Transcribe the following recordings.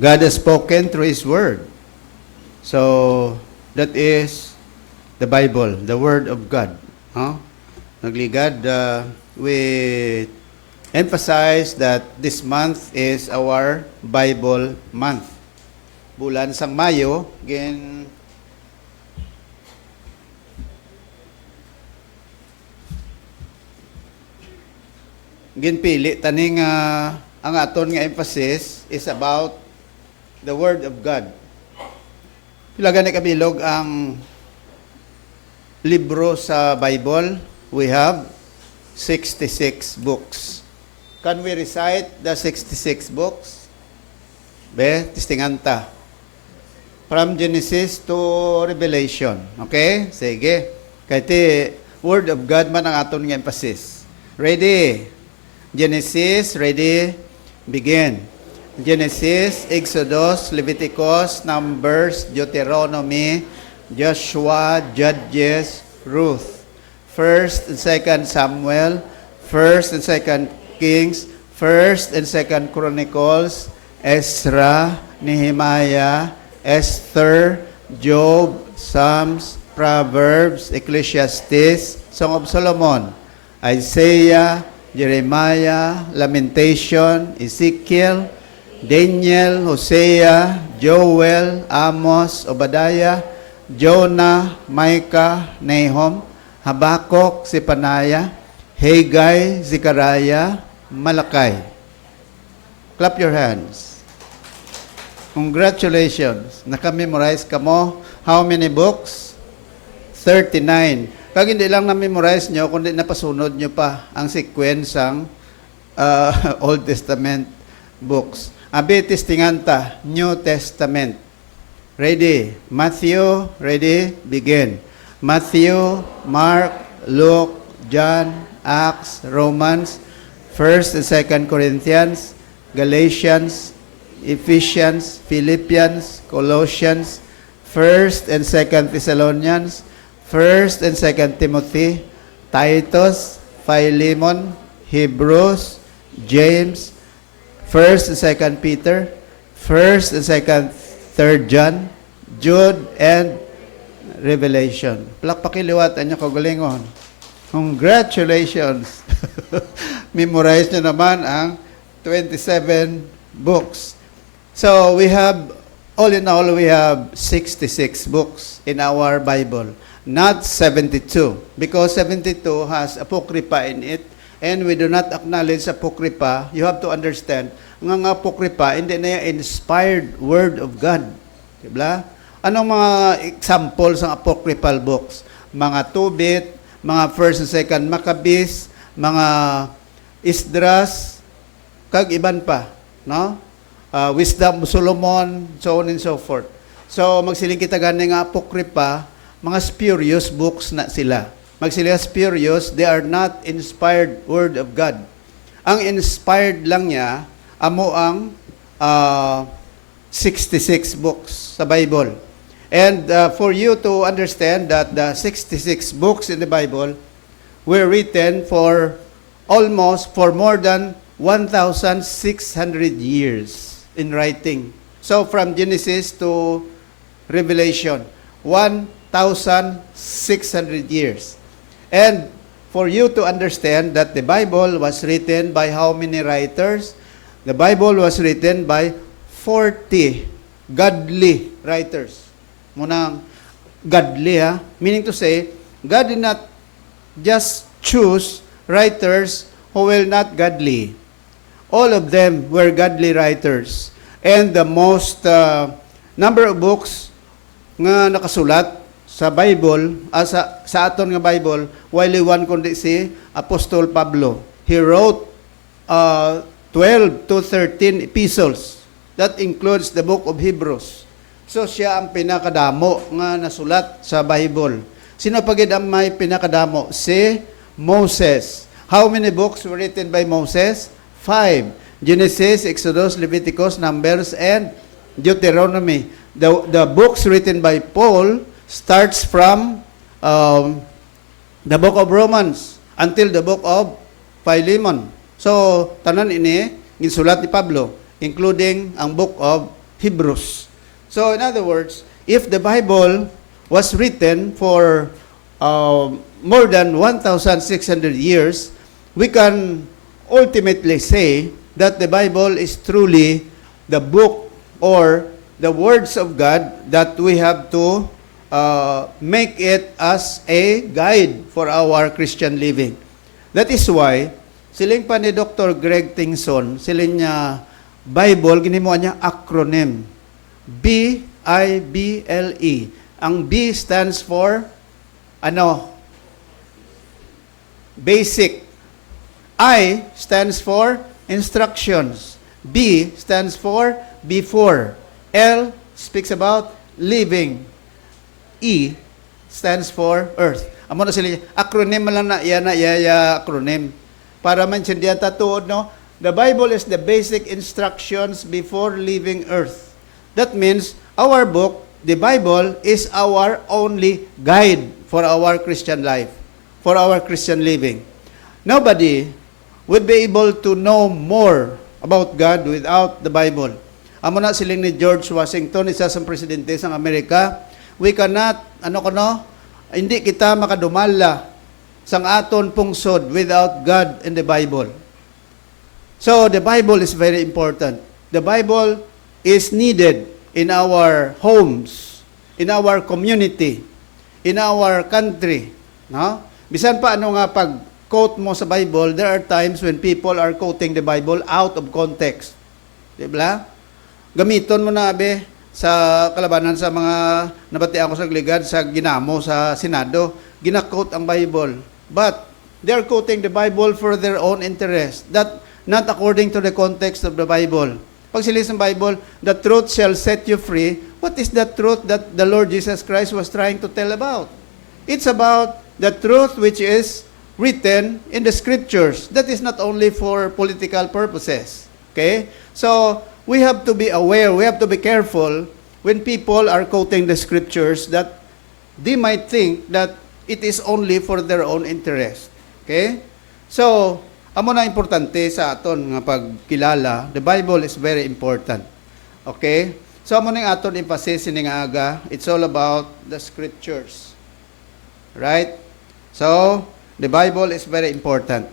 God has spoken through His Word. So, that is the Bible, the Word of God. Huh? Nagligad, we emphasize that this month is our Bible month. Bulan sang Mayo, ginpili taning ang aton nga emphasis is about the Word of God. Pila gani kabilog ang libro sa Bible? We have 66 books. Can we recite the 66 books? Tistinganta. From Genesis to Revelation. Okay? Sige. Kaya Word of God man ang aton nga emphasis. Ready? Genesis, ready? Begin. Genesis, Exodus, Leviticus, Numbers, Deuteronomy, Joshua, Judges, Ruth. 1st and 2nd Samuel, 1st and 2nd Kings, 1st and 2nd Chronicles, Ezra, Nehemiah, Esther, Job, Psalms, Proverbs, Ecclesiastes, Song of Solomon, Isaiah, Jeremiah, Lamentation, Ezekiel, Daniel, Hosea, Joel, Amos, Obadiah, Jonah, Micah, Nahum, Habakkuk, Zephaniah, Haggai, Zechariah, Malachi. Clap your hands. Congratulations. Naka-memorize ka mo. How many books? 39. Pag hindi lang na-memorize nyo, kundi napasunod nyo pa ang sequence ng Old Testament books. Abi testinganta, New Testament. Ready? Matthew, ready? Begin. Matthew, Mark, Luke, John, Acts, Romans, 1st and 2nd Corinthians, Galatians, Ephesians, Philippians, Colossians, 1st and 2nd Thessalonians, 1st and 2nd Timothy, Titus, Philemon, Hebrews, James, 1st and 2nd Peter, 1st and 2nd, 3rd John, Jude, and Revelation. Plakpakiliwat ang kagalingon. Congratulations! Memorize nyo naman ang 27 books. So, we have, all in all, we have 66 books in our Bible. Not 72. Because 72 has Apocrypha in it. And we do not acknowledge Apocrypha. You have to understand, ang Apocrypha, hindi na yung inspired Word of God. Diba? Anong mga examples ng Apocryphal books? Mga Tobit, mga 1st and 2nd Maccabees, mga Esdras, kag iban pa. No? Wisdom of Solomon, so on and so forth. So, magsiling kita gani nga Apocrypha, mga spurious books na sila. Magsiling spurious, they are not inspired Word of God. Ang inspired lang niya, amo ang 66 books sa Bible. And for you to understand that the 66 books in the Bible were written for more than 1,600 years in writing. So from Genesis to Revelation, 1,600 years. And for you to understand that the Bible was written by how many writers? The Bible was written by 40 godly writers. Munang godly, meaning to say, God did not just choose writers who were not godly. All of them were godly writers. And the most number of books nga nakasulat sa Bible, sa aton nga Bible, wali one kundi si Apostol Pablo. He wrote 12 to 13 epistles. That includes the book of Hebrews. So siya ang pinakadamo nga nasulat sa Bible. Sino pagid ang may pinakadamo? Si Moses. How many books were written by Moses? 5. Genesis, Exodus, Leviticus, Numbers, and Deuteronomy. The books written by Paul starts from the book of Romans until the book of Philemon. So, tanan ini ginsulat ni Pablo, including ang book of Hebrews. So in other words, if the Bible was written for more than 1,600 years, we can ultimately say that the Bible is truly the book or the words of God that we have to make it as a guide for our Christian living. That is why, siling pa ni Dr. Greg Tingson, siling niya, Bible, ginimuha niya acronym. B-I-B-L-E. Ang B stands for, basic. I stands for instructions. B stands for before. L speaks about living. E stands for earth. Amo na sila, acronym man lang na, acronym. Para maintindihan tatuod, no? The Bible is the basic instructions before leaving earth. That means, our book, the Bible, is our only guide for our Christian life, for our Christian living. Nobody would be able to know more about God without the Bible. Amo na siling ni George Washington, isa sa presidente ng Amerika, we cannot, hindi kita makadumala sang aton pungsod without God and the Bible. So, the Bible is very important. The Bible is needed in our homes, in our community, in our country. No? Bisan pa pag-quote mo sa Bible, there are times when people are quoting the Bible out of context. Diba? Gamiton mo na, sa kalabanan sa mga nabatian ko sa ligad, sa ginamo, sa Senado, gina-quote ang Bible. But, they are quoting the Bible for their own interest. That not according to the context of the Bible. Pag sila sa Bible, the truth shall set you free. What is the truth that the Lord Jesus Christ was trying to tell about? It's about the truth which is written in the scriptures. That is not only for political purposes. Okay? So, we have to be aware, we have to be careful when people are quoting the scriptures that they might think that it is only for their own interest. Okay? So, amo na importante sa aton nga pagkilala, the Bible is very important. Okay? So, amo na yung aton emphasis sining aga, it's all about the scriptures. Right? So, the Bible is very important.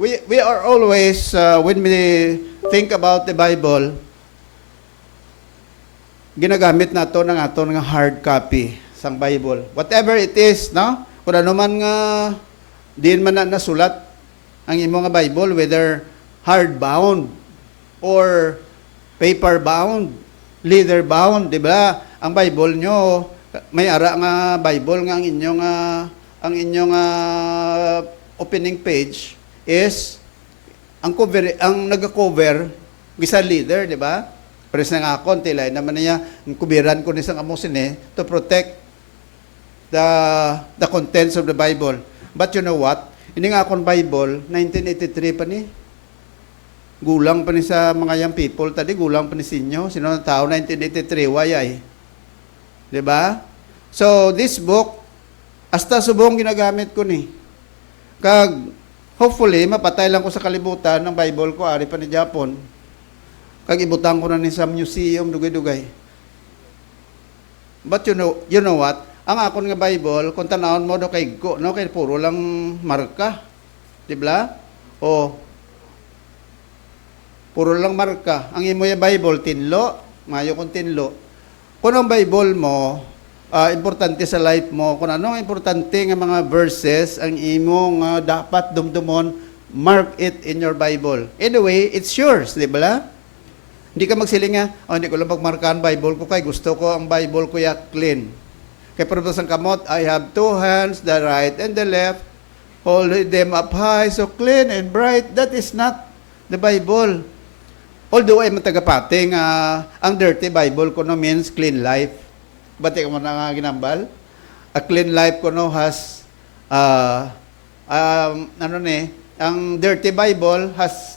We are always, when we think about the Bible, ginagamit nato ng aton nga hard copy sang Bible. Whatever it is, no? Kung ano man nga din man na nasulat ang imo nga Bible, whether hardbound or paper-bound, leather-bound, di ba? Ang Bible nyo, may ara nga Bible nga ang inyong opening page is ang cover, ang naga-cover gisa leather, di ba? Pero sa nga akon tilay naman niya ang kubiran ko ni sang amusin to protect the contents of the Bible. But you know what? Ini nga akong Bible, 1983 pa ni. Gulang pa ni sa mga young people. Tadi gulang pa ni sinyo. Sino na tao? 1983, wayay. Diba? So, this book, hasta subong ginagamit ko ni. Kag, hopefully, mapatay lang ko sa kalibutan ng Bible ko, ari pa ni Japon. Kag ibutang ko na ni sa museum, dugay-dugay. But you know what? Ang akon nga Bible, kung tanawon mo do kay go, no, kay puro lang marka. Di ba? O puro lang marka. Ang imo yung Bible tinlo, mayo kung tinlo. Kung ang Bible mo importante sa life mo, kung anong importante nga mga verses ang imo nga dapat dumdumon, mark it in your Bible. Anyway, it's yours, di ba? Hindi ka magsiling nga, hindi ko lang magmarkaan Bible ko kay gusto ko ang Bible ko ya clean. Kay purpose ng kamot, I have two hands, the right and the left, hold them up high, so clean and bright. That is not the Bible. Although ay matagapating, ang dirty Bible ko no means clean life. Bati ka mo na nga ginambal? A clean life ko no has, ang dirty Bible has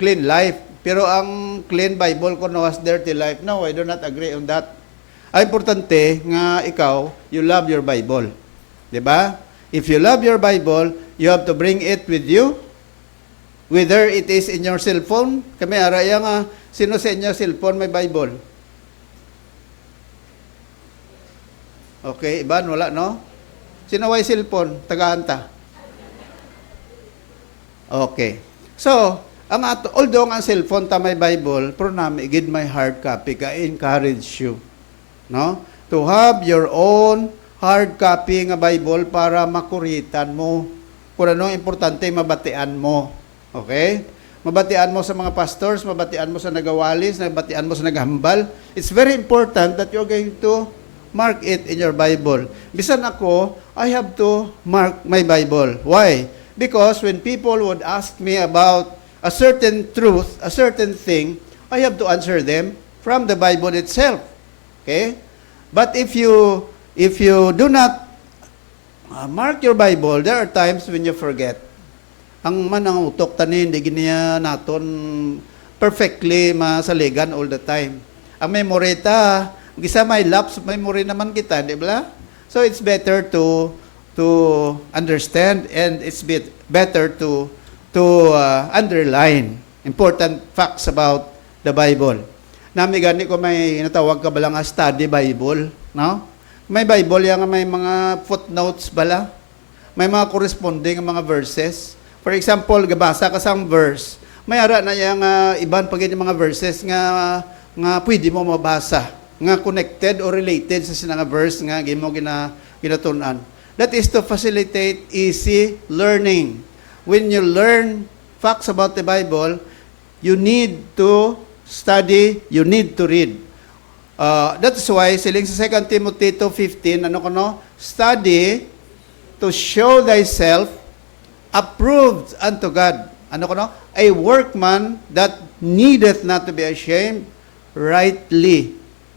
clean life. Pero ang clean Bible ko no has dirty life. No, I do not agree on that. Ay importante nga ikaw, you love your Bible. 'Di ba? If you love your Bible, you have to bring it with you Whether it is in your cellphone, kami araya nga, sino sa inyo cellphone may Bible? Okay, iban, wala, no? Sino may cellphone? Tagaanta. Okay. So, although ang cellphone ta may Bible, pero nami, gid my hard copy, ka-encourage you. No? To have your own hard copy nga Bible para makuritan mo. Kung anong importante, mabatian mo. Okay? Mabatian mo sa mga pastors, mabatian mo sa nagawalis, mabatian mo sa naghambal. It's very important that you're going to mark it in your Bible. Bisan ako, I have to mark my Bible. Why? Because when people would ask me about a certain truth, a certain thing, I have to answer them from the Bible itself. Okay? But if you do not mark your Bible, there are times when you forget. Ang manang utok tanin, di giniya naton perfectly masaligan all the time. Ang memory ta, gisa may lapse memory naman kita, di ba? So it's better to understand, and it's better to underline important facts about the Bible. Nami gani ko may natawag ka bala nga study Bible, no? May Bible yang may mga footnotes bala, may mga corresponding mga verses. For example, gabasa ka sang verse, may ara na yang iban pagin mga verses nga pwede mo mabasa, nga connected or related sa sinanga verse nga gimo ginatun-an. That is to facilitate easy learning. When you learn facts about the Bible, you need to study, you need to read. That's why, siling sa 2 Timothy 2:15, study to show thyself approved unto God. A workman that needeth not to be ashamed, rightly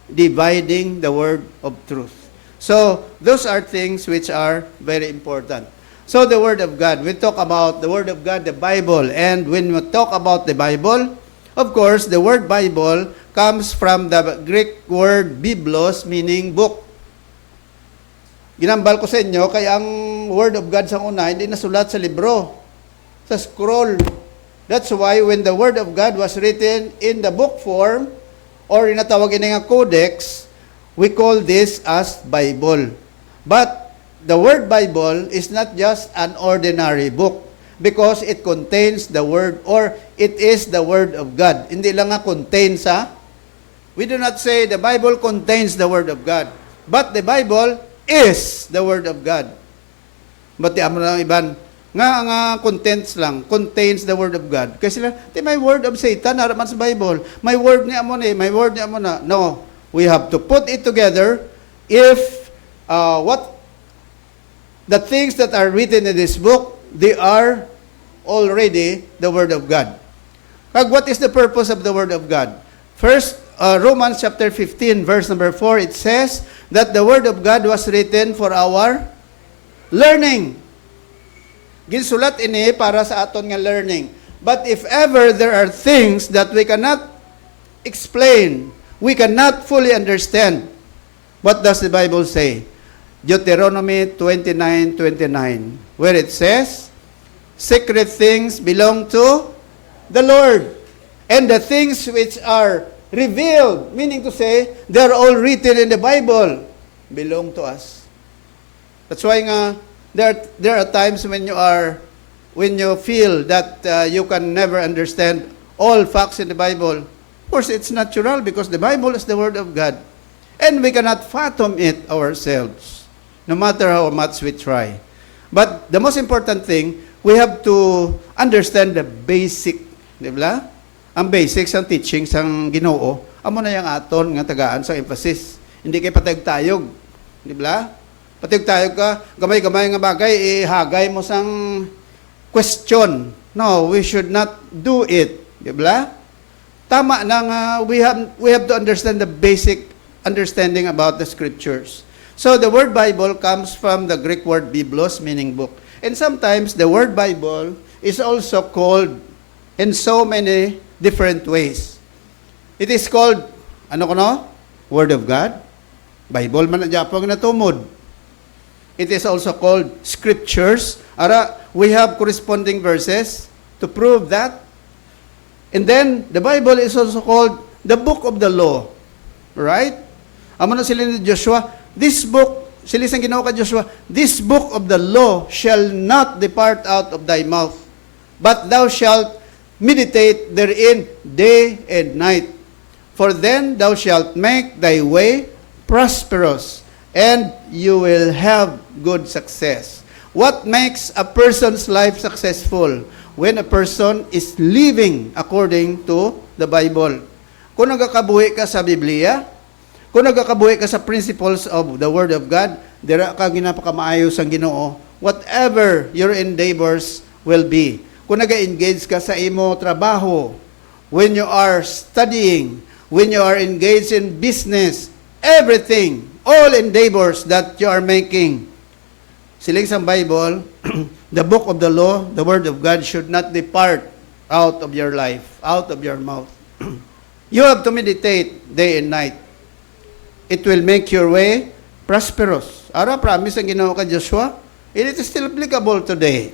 dividing the word of truth. So, those are things which are very important. So, the Word of God, we talk about the Word of God, the Bible, and when we talk about the Bible, of course, the word Bible comes from the Greek word biblos, meaning book. Ginambal ko sa inyo, kaya ang Word of God sa una, hindi nasulat sa libro, sa scroll. That's why when the Word of God was written in the book form, or inatawag nga codex, we call this as Bible. But the word Bible is not just an ordinary book because it contains the Word, or it is the Word of God. Hindi lang nga contain sa, we do not say the Bible contains the Word of God, but the Bible is the Word of God. But di amo na iban, nga contents lang, contains the Word of God. Kasi sila, may word of Satan, haraman sa Bible. May word ni amo ni, may word ni amo na. No, we have to put it together if the things that are written in this book, they are already the Word of God. What is the purpose of the Word of God? First, Romans chapter 15, verse number 4, it says that the Word of God was written for our learning. Ginsulat ini para sa aton nga learning. But if ever there are things that we cannot explain, we cannot fully understand, what does the Bible say? Deuteronomy 29:29, where it says, secret things belong to the Lord, and the things which are revealed, meaning to say, they're all written in the Bible, belong to us. That's why nga, there are times when you feel that you can never understand all facts in the Bible. Of course, it's natural because the Bible is the Word of God, and we cannot fathom it ourselves, no matter how much we try. But the most important thing, we have to understand the basic, di ba? Ang basics, ang teachings, ang Ginoo, amo na yung aton nga tagaan sa emphasis. Hindi kay patayog-tayog, di ba? Patayog-tayog ka, gamay-gamay nga bagay, ihagay mo sang question. No, we should not do it, di ba? Tama na nga, we have to understand the basic understanding about the scriptures. So the word Bible comes from the Greek word biblos, meaning book. And sometimes the word Bible is also called in so many different ways. It is called, Word of God. Bible man na Japong natumod. It is also called scriptures. Ara, we have corresponding verses. to prove that. And then, the Bible is also called the book of the law. Right? Amo na sila ni Joshua, this book, sila isang ginawa ka Joshua, this book of the law shall not depart out of thy mouth, but thou shalt meditate therein day and night. For then thou shalt make thy way prosperous, and you will have good success. What makes a person's life successful? When a person is living according to the Bible. Kung nagkakabuhi ka sa Biblia, kung nagkakabuhi ka sa principles of the Word of God, dira ka ginapakamaayos ang Ginoo, whatever your endeavors will be. Kung nag-engage ka sa imo trabaho, when you are studying, when you are engaged in business, everything, all endeavors that you are making, siling sa Bible, the book of the law, the Word of God should not depart out of your life, out of your mouth. You have to meditate day and night. It will make your way prosperous. Ara, promise ang ginawa ka Joshua, it is still applicable today.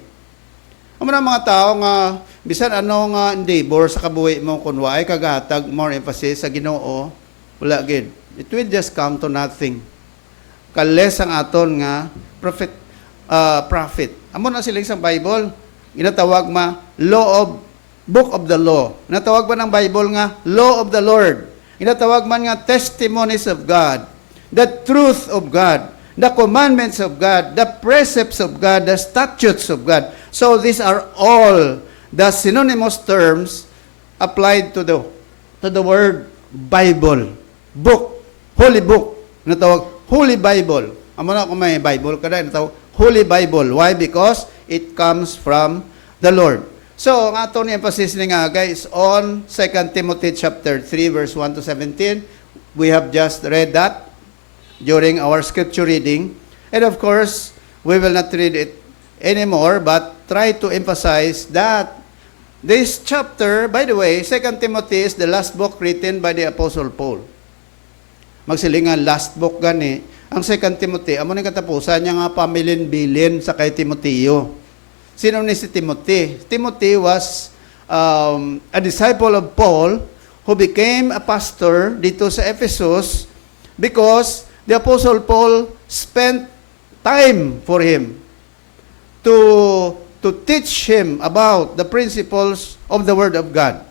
Ang mga tao nga, bisan ano nga endeavor sa kabuhi mo, kunwa ay kagatag, more emphasis sa Ginoo, wala gid. It will just come to nothing. Kales ang aton nga prophet. Amo na sila sa Bible, ginatawag book of the law. Ginatawag ba ng Bible nga law of the Lord. Ginatawag man nga testimonies of God, the truth of God, the commandments of God, the precepts of God, the statutes of God. So these are all the synonymous terms applied to the word Bible, book, holy book. Ginatawag Holy Bible. Amo na kung may Bible kada ginatawag Holy Bible. Why? Because it comes from the Lord. So, ang ato ni emphasis ni nga guys on 2 Timothy chapter 3 verse 1 to 17. We have just read that during our scripture reading. And of course, we will not read it anymore, but try to emphasize that this chapter, by the way, 2 Timothy is the last book written by the Apostle Paul. Magsilingan, last book gani. Ang 2 Timothy, amo ni katapusan niya nga pamilin-bilin sa kay Timoteo. Sino ni si Timothy? Timothy was a disciple of Paul who became a pastor dito sa Ephesus because the Apostle Paul spent time for him to teach him about the principles of the Word of God.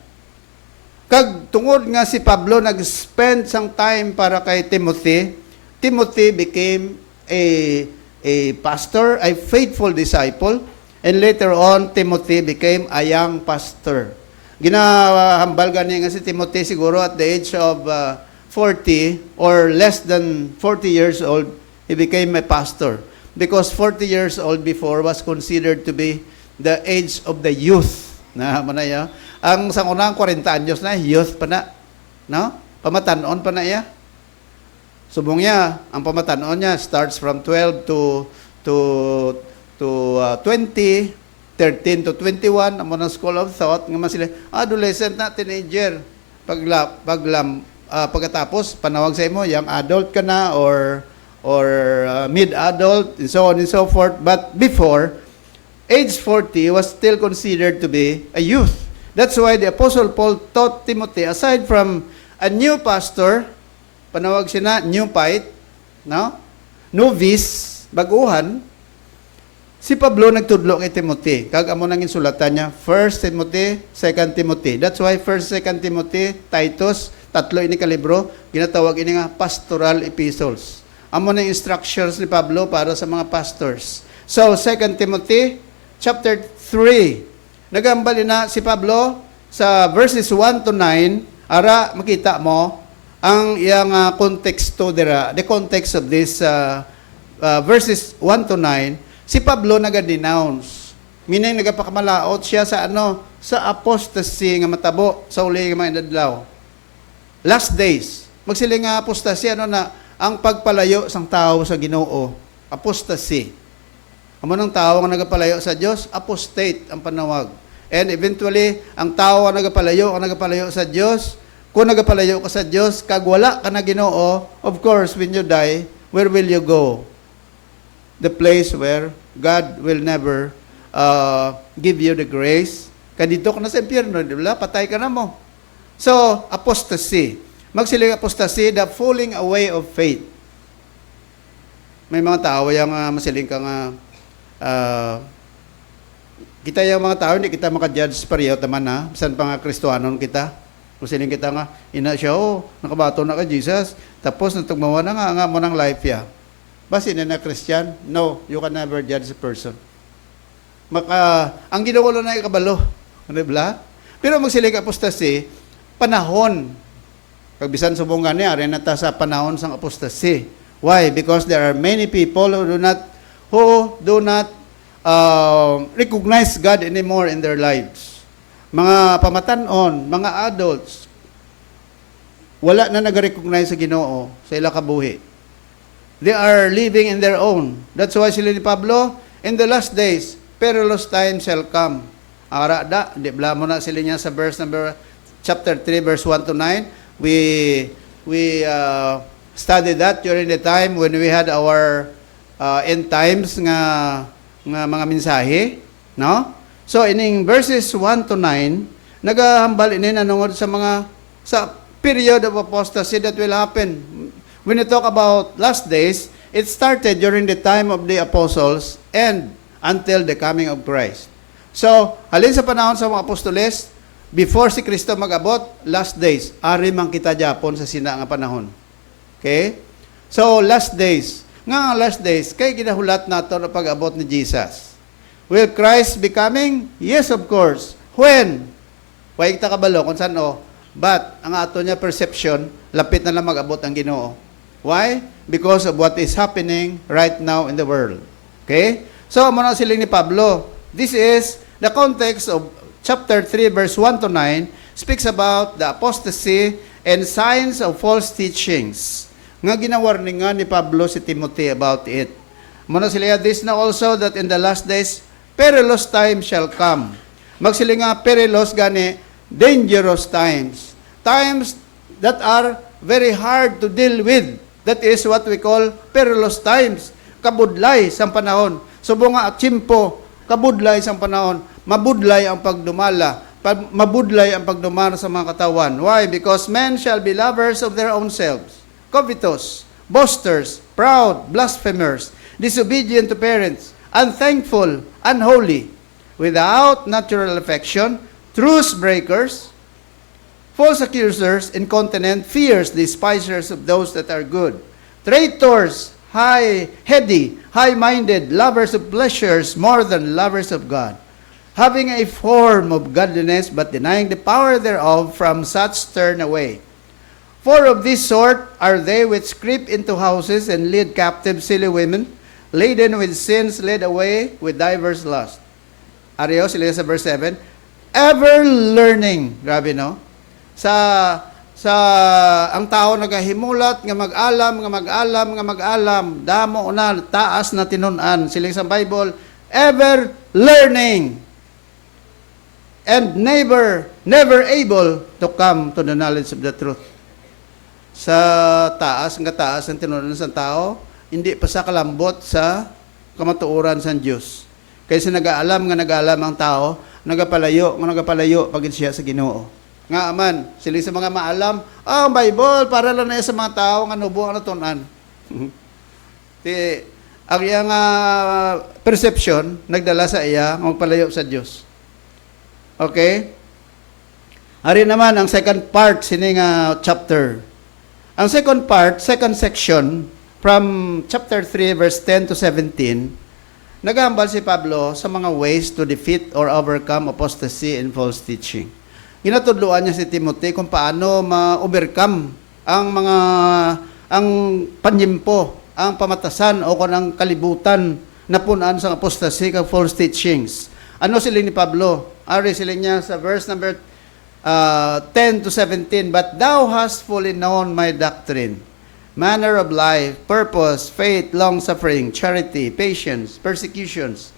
Kag tungod nga si Pablo nag-spend sang time para kay Timothy, Timothy became a pastor, a faithful disciple, and later on, Timothy became a young pastor. Ginahambal gani nga si Timothy siguro at the age of 40 or less than 40 years old, he became a pastor. Because 40 years old before was considered to be the age of the youth. Na manaya. Ang sangunang 40 anyos na, youth pa na. No? Pamatanon pa na iya. Subong niya, ang pamatanon niya starts from 12 to 20, 13 to 21, amo ng school of thought, nga sila, adolescent na, teenager. Pagkatapos, panawag sa imo, young adult ka na, or mid-adult, and so on and so forth. But before, age 40 was still considered to be a youth. That's why the Apostle Paul taught Timothy, aside from a new pastor, panawag siya na, new pite, no? Novice, baguhan, si Pablo nagtudlo kay Timothy. Kag amo nang insulatan niya, 1 Timothy, 2 Timothy. That's why 1, 2 Timothy, Titus, tatlo ini ka libro, ginatawag ini nga pastoral epistles. Amo nang instructions ni Pablo para sa mga pastors. So, 2 Timothy, chapter 3. Nagambali na si Pablo sa verses 1 to 9, ara makita mo ang iyang konteksto dira, the context of this verses 1 to 9. Si Pablo naga-denounce. Meaning nagapakamalaot siya sa sa apostasy nga matabo sa uli nga mga adlaw. Last days, magsiling nga apostasy ang pagpalayo sang tao sa Ginoo. Apostasy. Amo nang tao nga nagapalayo sa Dios, apostate ang panawag. And eventually, ang tao nga nagapalayo sa Dios, kung nagapalayo ka sa Dios, kag wala ka na Ginoo, of course, when you die, where will you go? The place where God will never give you the grace Kaya dito ka na sa impyerno, di ba? Patay ka na mo. So, apostasy. Magsiling apostasy, the falling away of faith. May mga tao yung masiling ka nga, kita yung mga tao, hindi kita makajudge pareho taman ha. Saan pa nga Kristohanon kita? Masiling kita nga, ina siya, nakabato na ka Jesus. Tapos natugmawa na nga mo ng life ya. Basi na Christian? No, you can never judge a person. Ang ginawa na ikabalo. Ano ba? Pero magsiling apostasy, panahon. Pagbisan subong niya, rin nata sa panahon sang apostasy. Why? Because there are many people who do not recognize God anymore in their lives. Mga pamatanon, mga adults, wala na nag-recognize sa Ginoo sa ila kabuhi. They are living in their own. That's why sila ni Pablo, in the last days, perilous times shall come. Arada, di bla mo na sila niya sa chapter 3, verse 1 to 9. We studied that during the time when we had our end times nga mga mensahe, no? So ining verses 1 to 9 nagahambal ini nanungod sa period of apostasy that will happen. When you talk about last days, it started during the time of the apostles and until the coming of Christ. So, halin sa panahon sa mga apostoles, before si Kristo mag-abot, last days, ari man kita Japon sa sina nga panahon. Okay? So, last days. Nga last days, kay ginahulat nato na pag-abot ni Jesus. Will Christ be coming? Yes, of course. When? Huwag kita kabalo kung saan o. But, ang ato niya perception, lapit na lang mag-abot ang Ginoo. Why? Because of what is happening right now in the world. Okay? So, muna siling ni Pablo. This is the context of chapter 3, verse 1 to 9, speaks about the apostasy and signs of false teachings. Nga ginawarning nga ni Pablo si Timothy about it. Muna sila, this na also that in the last days, perilous times shall come. Magsili nga perilous gani, dangerous times. Times that are very hard to deal with. That is what we call perilous times. Kabudlay sa panahon. Subo nga at chimpo, kabudlay sa panahon. Mabudlay ang pagdumala. Mabudlay ang pagdumara sa mga katawan. Why? Because men shall be lovers of their own selves, covetous, boasters, proud, blasphemers, disobedient to parents, unthankful, unholy, without natural affection, truce breakers, false accusers, incontinent, fierce, despisers of those that are good, traitors, high-heady, high-minded, lovers of pleasures more than lovers of God, having a form of godliness, but denying the power thereof, from such turn away. For of this sort are they which creep into houses and lead captive silly women, laden with sins, led away with divers lusts. Ariyo, sila sa verse 7, ever learning. Grabe, no? Ang tao nagahimulat, nga mag-alam, damo na, taas na tinunan. Sila sa Bible, ever learning. And never able to come to the knowledge of the truth. Sa taas ang tinunan sa tao, hindi pa sa kalambot sa kamatuoran sa Diyos. Kaysa nag-aalam ang tao, nagapalayo pagid siya sa Ginoo. Nga aman, sila sa mga maalam, ang Bible, para lang na sa mga tao, nga nubo ang natunan. Ang iyang perception, nagdala sa iya, magpalayo sa Diyos. Okay? Ari naman, ang second part, sining chapter. Ang second part, second section, from chapter 3, verse 10 to 17, naghambal si Pablo sa mga ways to defeat or overcome apostasy and false teaching. Ginatudluan niya si Timothy kung paano ma-overcome ang panyimpo, ang pamatasan o kung ang kalibutan na punan sa apostasy kag false teachings. Ano sila ni Pablo? Ari sila niya sa verse number 10 to 17, but thou hast fully known my doctrine, manner of life, purpose, faith, long-suffering, charity, patience, persecutions,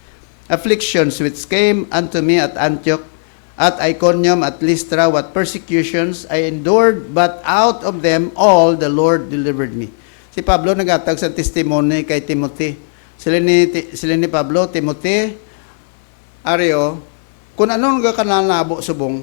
afflictions which came unto me at Antioch, at Iconium, at Lystra, what persecutions I endured, but out of them all the Lord delivered me. Si Pablo nagatag sa testimony kay Timothy. Sila ni Pablo, Timothy, Ario, kung anong nga kananabo subong,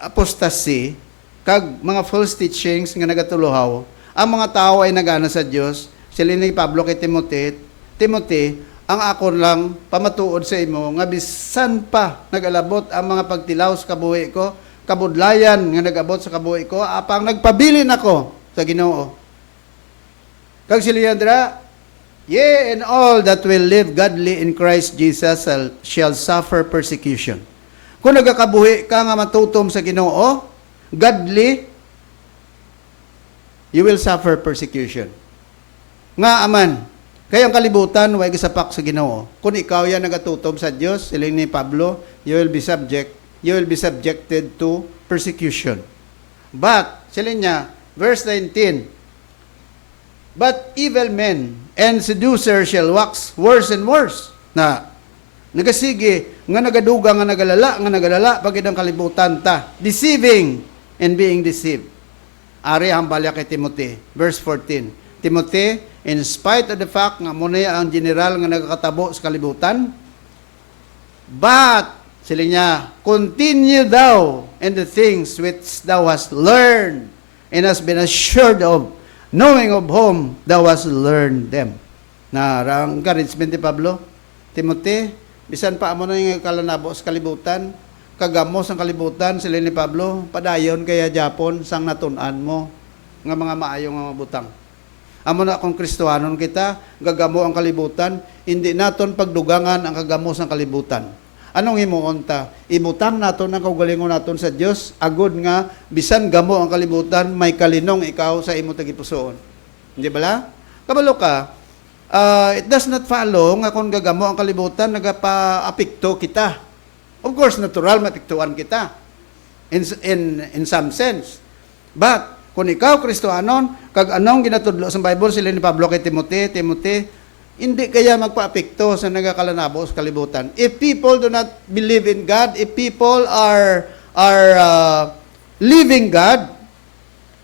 apostasy, kag mga false teachings nga nagatuluhaw, ang mga tao ay nagana sa Dios. Sila ni Pablo kay Timothy, ang ako lang pamatuod sa imo nga bisan pa nagalabot ang mga pagtilaw sa kabuhi ko, kabudlayan nga nagabot sa kabuhi ko, apang nagpabilin ako sa Ginoo. Kag sila dira, yea, and all that will live godly in Christ Jesus shall suffer persecution. Kung nagakabuhi ka nga matutom sa Ginoo, godly, you will suffer persecution. Nga aman, kayang kalibutan, way gisapak sa Ginoo. Kung ikaw yan nagatutom sa Dios, siling ni Pablo, you will be subjected to persecution. But, siling niya, verse 19, but evil men and seducers shall wax worse and worse. Na, nagasige, nga nagaduga, nga nagalala, pagid ang kalibutan ta. Deceiving and being deceived. Ari ang balya kay Timothy. Verse 14. Timothy, in spite of the fact nga muna ang general nga nagkatabo sa kalibutan, but, sila niya, continue thou in the things which thou hast learned and hast been assured of, knowing of whom thou hast learned them. Na ang encouragement ni Pablo, Timothy, bisan pa amo na yung kalanabo sa kalibutan, kagamos ang kalibutan, sila ni Pablo, padayon kaya Japon, sang natunan mo, nga mga maayong mga butang. Amo na kung Kristohanon kita, gagamo ang kalibutan, hindi naton pagdugangan ang kagamos ng kalibutan. Anong himuon ta? Ibutang naton ang kaugalingon naton sa Dios, agud nga bisan gamo ang kalibutan, may kalinong ikaw sa imo tagipusoon. Hindi bala? Kabalo ka, it does not follow nga kung gagamo ang kalibutan, nagapa-apekto kita. Of course, natural mapiktuan kita in some sense. But kung ikaw Kristohanon, kag anong ginatudlo sa Bible sila ni Pablo kay Timothy, hindi kaya magpa-apekto sa nagakalanabo sa kalibutan. If people do not believe in God, if people are living God,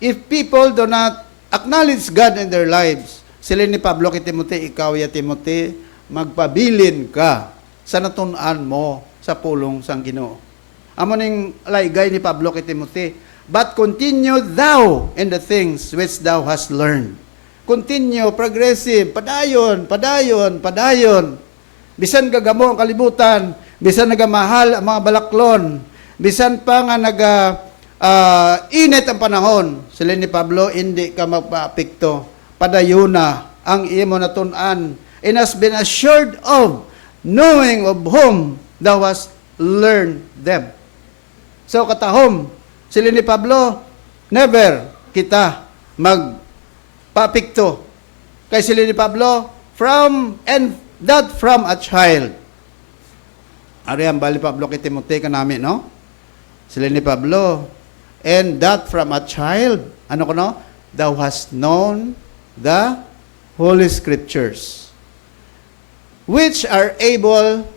if people do not acknowledge God in their lives, sila ni Pablo kay Timothy, ikaw ya Timothy, magpabilin ka sa natunan mo sa pulong sang Ginoo. Amo ning laygay ni Pablo kay Timothy, but continue thou in the things which thou hast learned. Continue, progressive, padayon. Bisan gagamo ang kalibutan, bisan nagamahal ang mga balaklon, bisan pa nga init ang panahon, sila ni Pablo, hindi ka magpa-apekto. Padayon na ang imo natunan, and has been assured of, knowing of whom thou hast learned them. So katahom, sila ni Pablo, never kita magpapikto. Kay sila ni Pablo, from a child. Ari ang bali Pablo kay Timothy kanami, no? Sila ni Pablo, and that from a child, ano ko no? Thou hast known the Holy Scriptures, which are able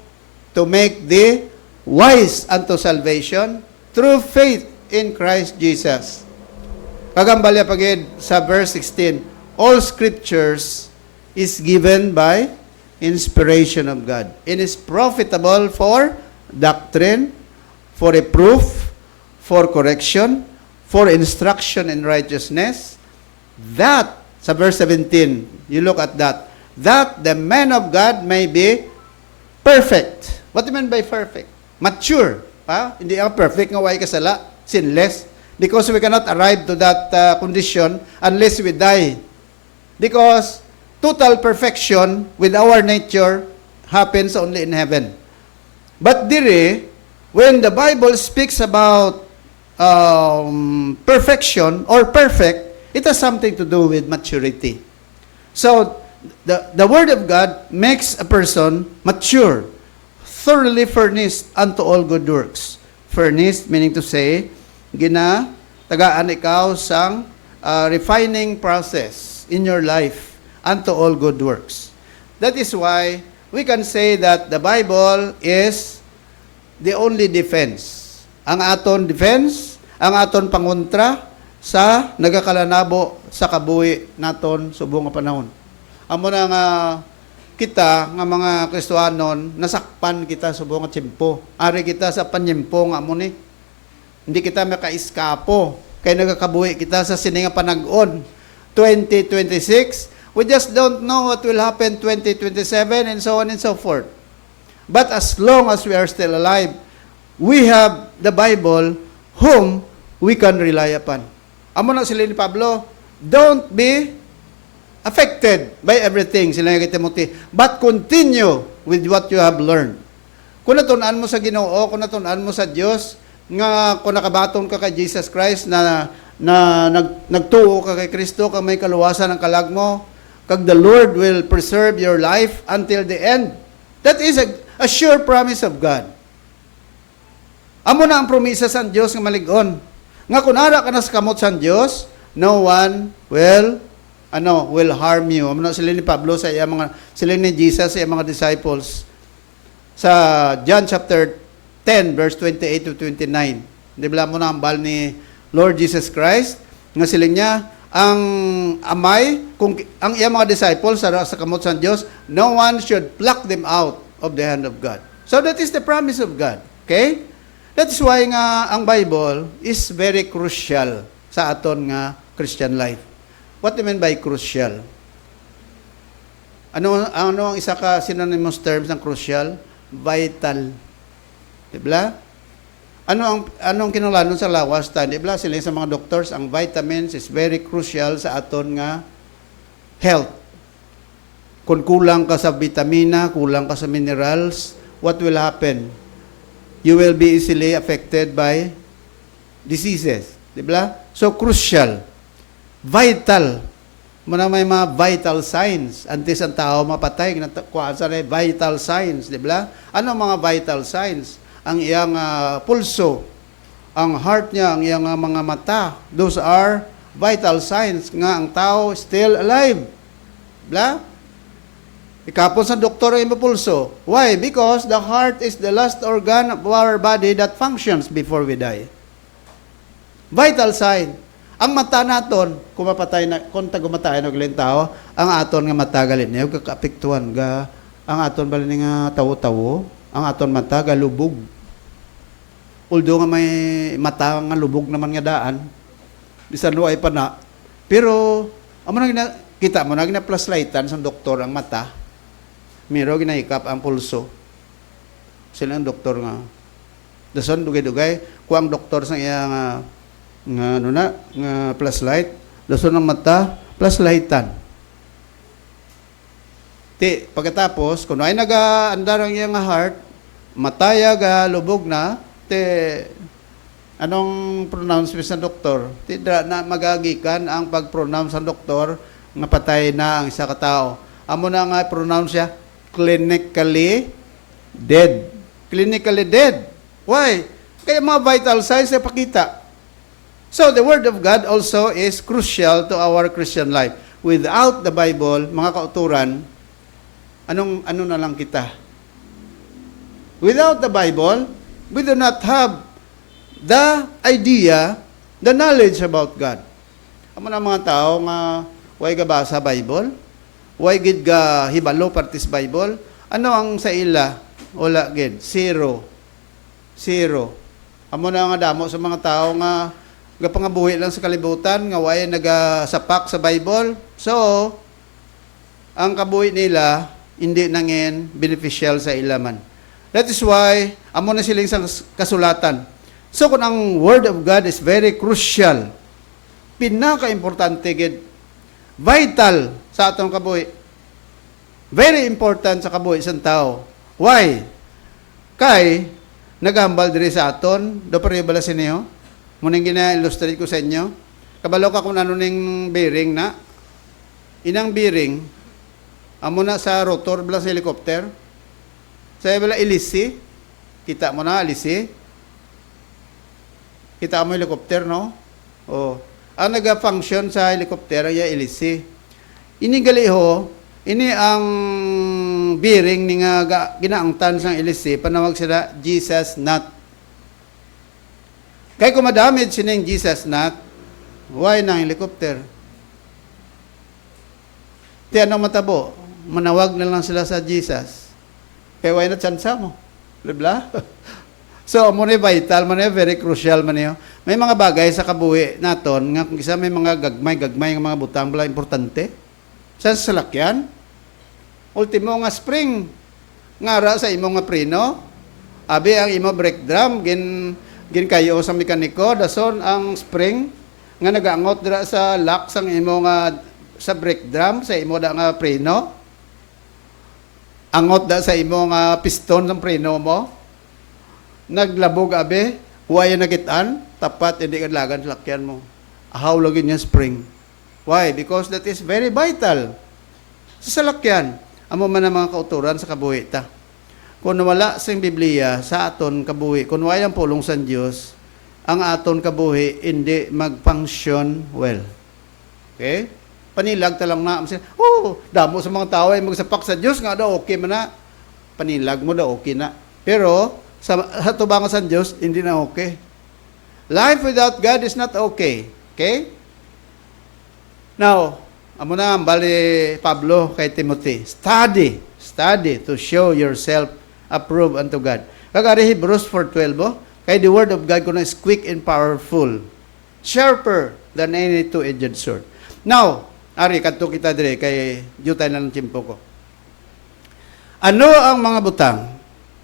to make thee wise unto salvation through faith in Christ Jesus. Kagambalya pagid sa verse 16, all scriptures is given by inspiration of God and is profitable for doctrine, for reproof, for correction, for instruction in righteousness, that, sa verse 17, you look at that the man of God may be perfect. What do you mean by perfect? Mature. Hindi ang perfect nga way kasala, sinless. Because we cannot arrive to that condition unless we die. Because total perfection with our nature happens only in heaven. But dire, when the Bible speaks about perfection or perfect, it has something to do with maturity. So, the Word of God makes a person mature, thoroughly furnished unto all good works. Furnished, meaning to say, tagaan ikaw sang refining process in your life unto all good works. That is why we can say that the Bible is the only defense. Ang aton defense, ang aton pangontra sa nagakalanabo sa kabuhi naton subong nga panahon. Amo na nga kita nga mga Kristohanon nasakpan kita sa buong tiyempo. Ari kita sa panyempo nga mo ni. Hindi kita makaiskapo kay nagakabuhi kita sa sininga panag-on 2026. We just don't know what will happen 2027 and so on and so forth. But as long as we are still alive, we have the Bible whom we can rely upon. Amo na sila ni Pablo, don't be affected by everything, sila kay Timothy, but continue with what you have learned. Kung natunan mo sa Ginoo, kung natunan mo sa Dios, nga kung nakabaton ka kay Jesus Christ na nagtuo ka kay Kristo, kang may kaluwasan ng kalag mo, kag the Lord will preserve your life until the end. That is a sure promise of God. Amo na ang promisa sa Dios nga malig-on. Nga kung ara ka na sa kamot sa Dios, no one will harm you. Amo na sila ni Pablo sa iya mga sila ni Jesus sa iya mga disciples. Sa John chapter 10 verse 28 to 29. Di ba mo na ang bal ni Lord Jesus Christ nga sila niya ang amay, kung ang iyang mga disciples sa kamot sa Diyos, no one should pluck them out of the hand of God. So that is the promise of God. Okay? That's why nga ang Bible is very crucial sa aton nga Christian life. What do you mean by crucial? Ano ang isa ka synonymous terms ng crucial? Vital. Diba? Anong kinulanon sa lawas tan? Diba sila sa mga doctors, ang vitamins is very crucial sa aton nga health. Kung kulang ka sa vitamina, kulang ka sa minerals, what will happen? You will be easily affected by diseases. Diba? So crucial. Vital. Muna may mga vital signs. Antes ang tao mapatay, kuhaan sa vital signs. Diba? Ano mga vital signs? Ang iyang pulso, ang heart niya, ang iyang mga mata. Those are vital signs nga ang tao still alive. Bla? Ikapon sa doktor ang pulso. Why? Because the heart is the last organ of our body that functions before we die. Vital sign. Ang mata naton, kung tagumatay na galing tao, ang aton nga mata galing niya, kakaapektuhan ga, ang aton balin nga tawo-tawo, ang aton mata galubog. Although nga may mata nga lubog naman nga daan, bisan luay pa na. Pero amo na kita mo na gina-flashlightan sa doktor ang mata. Miro ginahikap ang pulso. Sila ang doktor nga. Dason dugay-dugay ku ang doktor sa iya nga flashlight, dason ang mata, flashlightan. Ti pagkatapos kuno ay nagaandar ang iyang heart, mataya ga lubog na, ti anong pronouncement sa doktor? Ti na magagikan ang pag-pronounce sa doktor nga patay na ang isa ka tao. Amo na nga pronounce siya clinically dead. Clinically dead. Why? Kaya mga vital signs na pakita. So the Word of God also is crucial to our Christian life. Without the Bible, mga kauturan, ano na lang kita? Without the Bible, we do not have the idea, the knowledge about God. Amo na mga tao nga way gabasa Bible, way gid ga hibalo partis Bible, ano ang sa ila? Wala gid, zero. Amo na nga damo sa mga tao nga gapangabuhi lang sa kalibutan, nga way nagasapak sa Bible. So, ang kabuhi nila hindi nangin beneficial sa ilaman. That is why amo na siling sa kasulatan. So kung ang Word of God is very crucial, pinaka-importante gid, vital sa atong kabuhi. Very important sa kabuhi sa tao. Why? Kay nagambal diri sa aton, do pareho bala siniyo. Muning gina-illustrate ko sa inyo. Kabalo ka kung ano ning bearing na. Inang bearing, amo na sa rotor bala sa helicopter. Sa bala ilisi. Kita mo na ilisi. Kita mo helicopter, no? Oh. Ang naga-function sa helicopter ay ilisi. Ini galiho, ini ang bearing ni nga ginaangtan sang ilisi, panawag sila Jesus nut. Kaya kung madamage sining Jesus nut, why na helicopter? Ti ano matabo? manawag na lang sila sa Jesus. Kaya why not chance mo? Diba? So, mo ni vital, mo ni very crucial man niyo. May mga bagay sa kabuhi naton nga kung isa may mga gagmay nga mga butang bala importante. Sa salakyan, ultimo nga spring ngara sa imo nga preno. Abi ang imo brake drum gin kayo sa mekaniko dason ang spring nga nagaangot dira sa lock sang imo nga sa brake drum sa imo da nga preno. Angot da sa imo nga piston ng preno mo. Naglabog abi, huwag nagitan, tapat, hindi kadlagan sa lakyan mo. Ahaw lagi niya spring. Why? Because that is very vital. Sa salakyan, amo man ang mga kauturan sa kabuhi ta. Kung wala sa Biblia, sa aton kabuhi, kung wala ang pulong sa Diyos, ang aton kabuhi hindi mag-function well. Okay? Panilag ta lang na. Damo sa mga tao ay magsapak sa Diyos, nga daw okay man na. Panilag mo daw okay na. Pero, sa tubangan sa Diyos, hindi na okay. Life without God is not okay. Okay? Now, amo na ang bali Pablo kay Timothy. Study to show yourself approved unto God. Kagari Hebrews 4:12, kay the word of God kuno is quick and powerful, sharper than any two-edged sword. Now, ari kadto kita dire kay jutay na ng timpo ko. Ano ang mga butang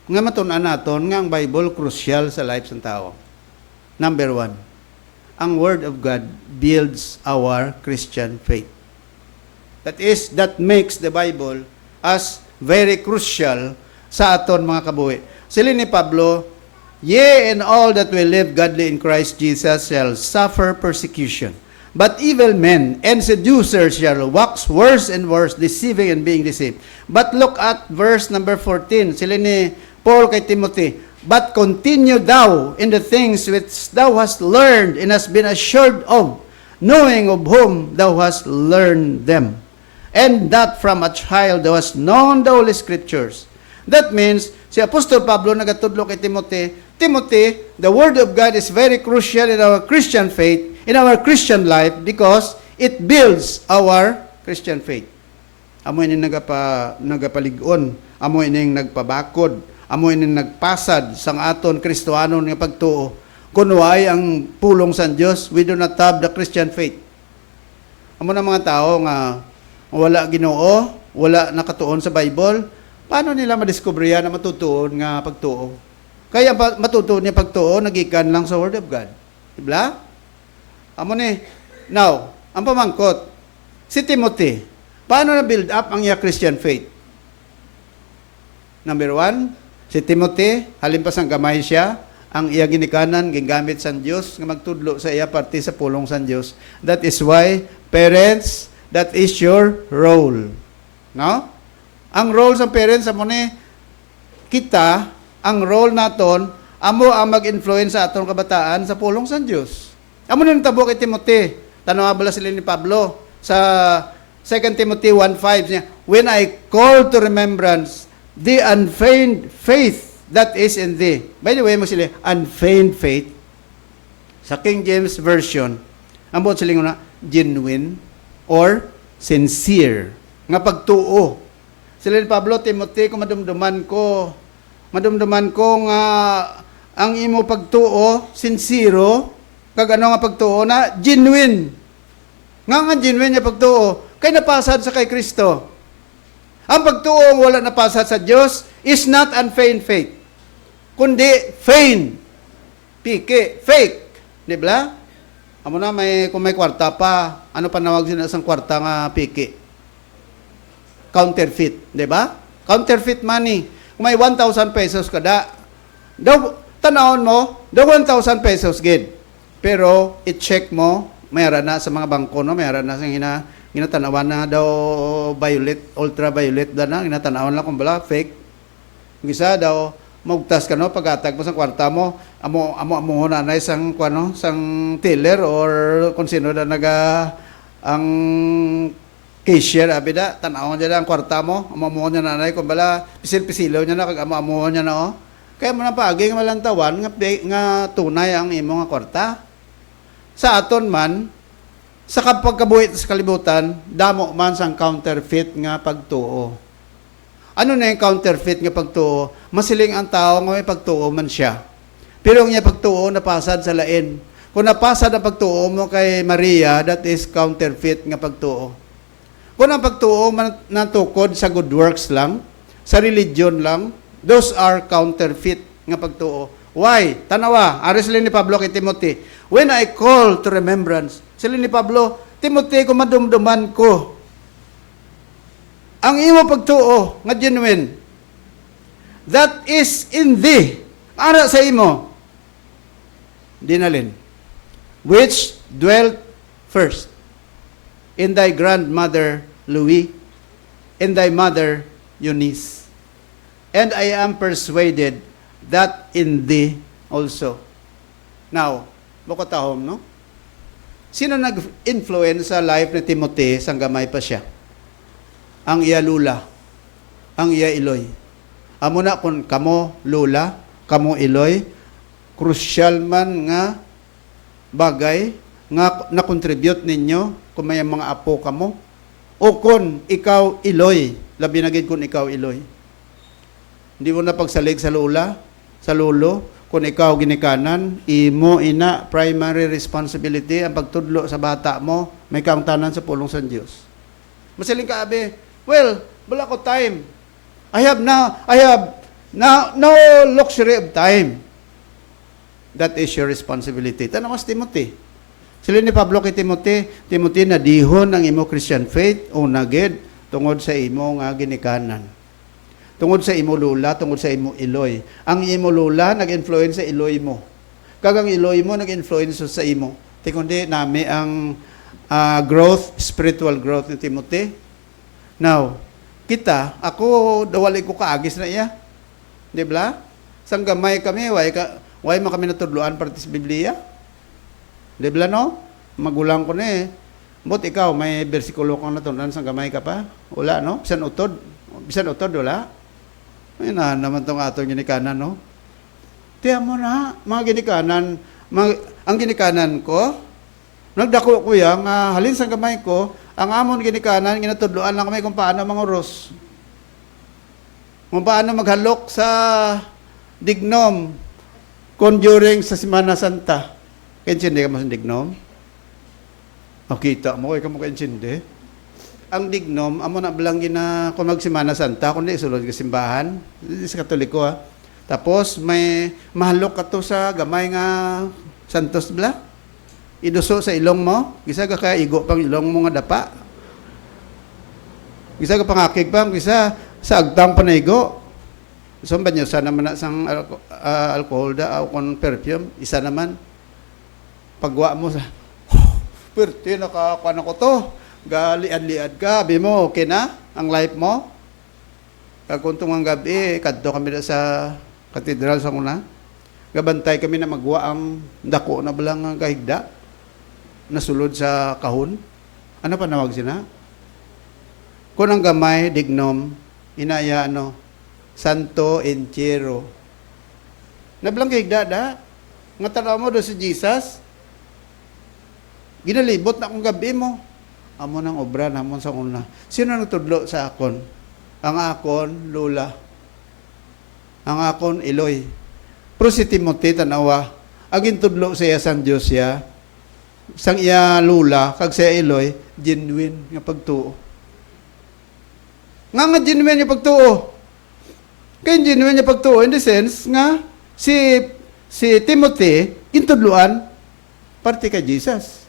nga matun-an naton nga ang Bible crucial sa life ng tao? Number 1, ang Word of God builds our Christian faith. That makes the Bible as very crucial sa aton mga kabuhi. Sili ni Pablo, "Yea, and all that will live godly in Christ Jesus shall suffer persecution. But evil men and seducers shall wax worse and worse, deceiving and being deceived." But look at verse number 14. Sila ni Paul kay Timothy, "But continue thou in the things which thou hast learned and hast been assured of, knowing of whom thou hast learned them, and that from a child thou hast known the Holy Scriptures." That means, si Apostol Pablo nagatudlo kay Timothy, the Word of God is very crucial in our Christian faith, in our Christian life, because it builds our Christian faith. Amo ini nagapaligon, amo ini nagpabakod, amo ini nagpasad sang aton Kristohanon nga pagtuo. Kuno ay ang pulong sa Dios, we do not have the Christian faith. Amo na mga tao nga wala Ginoo, wala nakatuon sa Bible, paano nila madiskubrihan na matutuon nga pagtuo? Kaya matutuon niya pagtuo nagikan lang sa Word of God. Diba? Amo ni. Now, ang pamangkot, si Timothy, paano na build up ang iya Christian faith? Number 1, si Timothy, halimpas ang gamay siya, ang iya ginikanan, gingamit sa Diyos, nga magtudlo sa iya parte sa pulong sa Diyos. That is why, parents, that is your role. No? Ang role sa parents, amo ni, kita, ang role naton, amo ang mag-influence sa atong kabataan sa pulong sa Diyos. Amo nang tabo kay Timothy. Tanawa bala sila ni Pablo sa 2 Timothy 1:5 niya, "When I call to remembrance the unfeigned faith that is in thee." By the way, mo sila unfeigned faith. Sa King James Version, ang buot sila nga genuine or sincere nga pagtuo. Sila ni Pablo, Timothy, kung madumduman ko nga ang imo pagtuo sincero, kag ano nga pagtuo na genuine. Nga genuine nga pagtuo kay napasad sa kay Kristo. Ang pagtuo wala napasad sa Dios is not unfeigned faith, kundi feigned, fake, di ba? Amo na kung may kwarta pa, ano pa nawag sila sa kwarta nga piki? Counterfeit, di ba? Counterfeit money. Kung may 1,000 pesos kada, daw tanawon mo, daw 1,000 pesos gid. Pero i-check mo, mayroon na sa mga bangko, no? Mayroon na sa ginatanawan na daw ultraviolet na, ginatanawan lang kung bala, fake. Yung isa daw, magtas ka, no? Pag-atag mo sa kwarta mo, amo na na isang teller or kung sino na ang cashier, abida, tanawon niya na ang kwarta mo, amo niya na na, kung bala, pisil-pisilaw niya na, kag amo niya na, oh. Kaya mo na paagi nga malantawan, nga tunay ang imo nga kwarta. Sa aton man, sa pagkabuhit sa kalibutan, damo man sang counterfeit nga pagtuo. Ano na yung counterfeit nga pagtuo? Masiling ang tao nga may pagtuo man siya. Pero ang niya pagtuo napasad sa lain. Kung napasad ang pagtuo mo kay Maria, that is counterfeit nga pagtuo. Kung ang pagtuo natukod sa good works lang, sa religion lang, those are counterfeit nga pagtuo. Why? Tanawa, ari sila ni Pablo kay Timothy, when I call to remembrance, sila ni Pablo, Timothy, kung madumduman ko, ang imo pagtuo, nga genuine, that is in thee, ara sa imo, dinalin, which dwelt first in thy grandmother Louis, in thy mother Eunice. And I am persuaded that in thee also. Now, bukotahom, no? Sino nag-influence sa life ni Timothy sang gamay pa siya? Ang iya lula, ang iya iloy. Amo na kung kamo lula, kamo iloy, crucial man nga bagay nga na-contribute ninyo kung may mga apo kamo o kung ikaw iloy, labi na gid kung ikaw iloy. Hindi mo na pagsalig sa lula, sa lolo, kung ikaw ginikanan, imo ina primary responsibility ang pagtudlo sa bata mo, may kaangtanan sa pulong sa Diyos. Masiling ka abi, well, wala ko time. I have now no luxury of time. That is your responsibility. Tanong mas Timothy. Sila ni Pablo kay Timothy, Timothy, nadihon ang imo Christian faith o nagid tungod sa imo nga ginikanan. Tungod sa imo lula, tungod sa imo iloy. Ang imo lula nag-influence sa iloy mo. Kagang iloy mo nag-influence sa imo. Ti kundi nami ang growth, spiritual growth ni Timothy. Now, ako dawali ko kaagis na iya. Di ba? Sang gamay kami, why man kami natudloan parte sa Biblia? Di ba no? Magulang ko na eh. But ikaw, may bersikulo kang natunan sang gamay ka pa? Wala, no? Bisan utod, wala. Ay na naman itong atong ginikanan, no? Tiyan mo na, mga ginikanan, ang ginikanan ko, nagdako ko yan, halin sa gamay ko, ang amon ginikanan, ginatudloan lang kami kung paano manguros. Kung paano maghalok sa dignom, during sa Semana Santa. Kainsindi ka mo sa dignom? Makita mo, ikaw mo kainsindi. Ang dignom, amo na bilang gina kung mag-Semana Santa, kundi isulod ka simbahan, sa Katoliko ha. Tapos may mahalok ka to sa gamay nga santos bla. Iduso sa ilong mo, gisa ka igo pang ilong mo nga dapa. Gisa ka pangakig pang, gisa sa agtang panaigo. So ba niyo sa naman na sang alcohol da o kon perfume, isa naman. Pagwa mo sa, perti nakakuan ako to. Galiad-liad ka, abi mo, okay na ang life mo? Kaguntong ang gabi, kadto kami na sa katedral sa una. Gabantay kami na magwa ang dako na balang kahigda, nasulod sa kahon. Ano pa nawag sina? Kung ang gamay, dignom, inaya Santo Enchero. Nabalang kahigda da, nga tanaw mo doon si Jesus, ginalibot na akong gabi mo. Amo ng obra namon sa una. Sino nagtudlo sa akon? Ang akon, lula. Ang akon, iloy. Pero si Timothy, tanawa, agin tudlo siya sang Diyos siya, sang iya lula, kag siya iloy, genuine nga pagtuo. Nga genuine nga pagtuo. Kaya genuine nga pagtuo, in the sense, nga, si Timothy, intudluan, parte kay Jesus.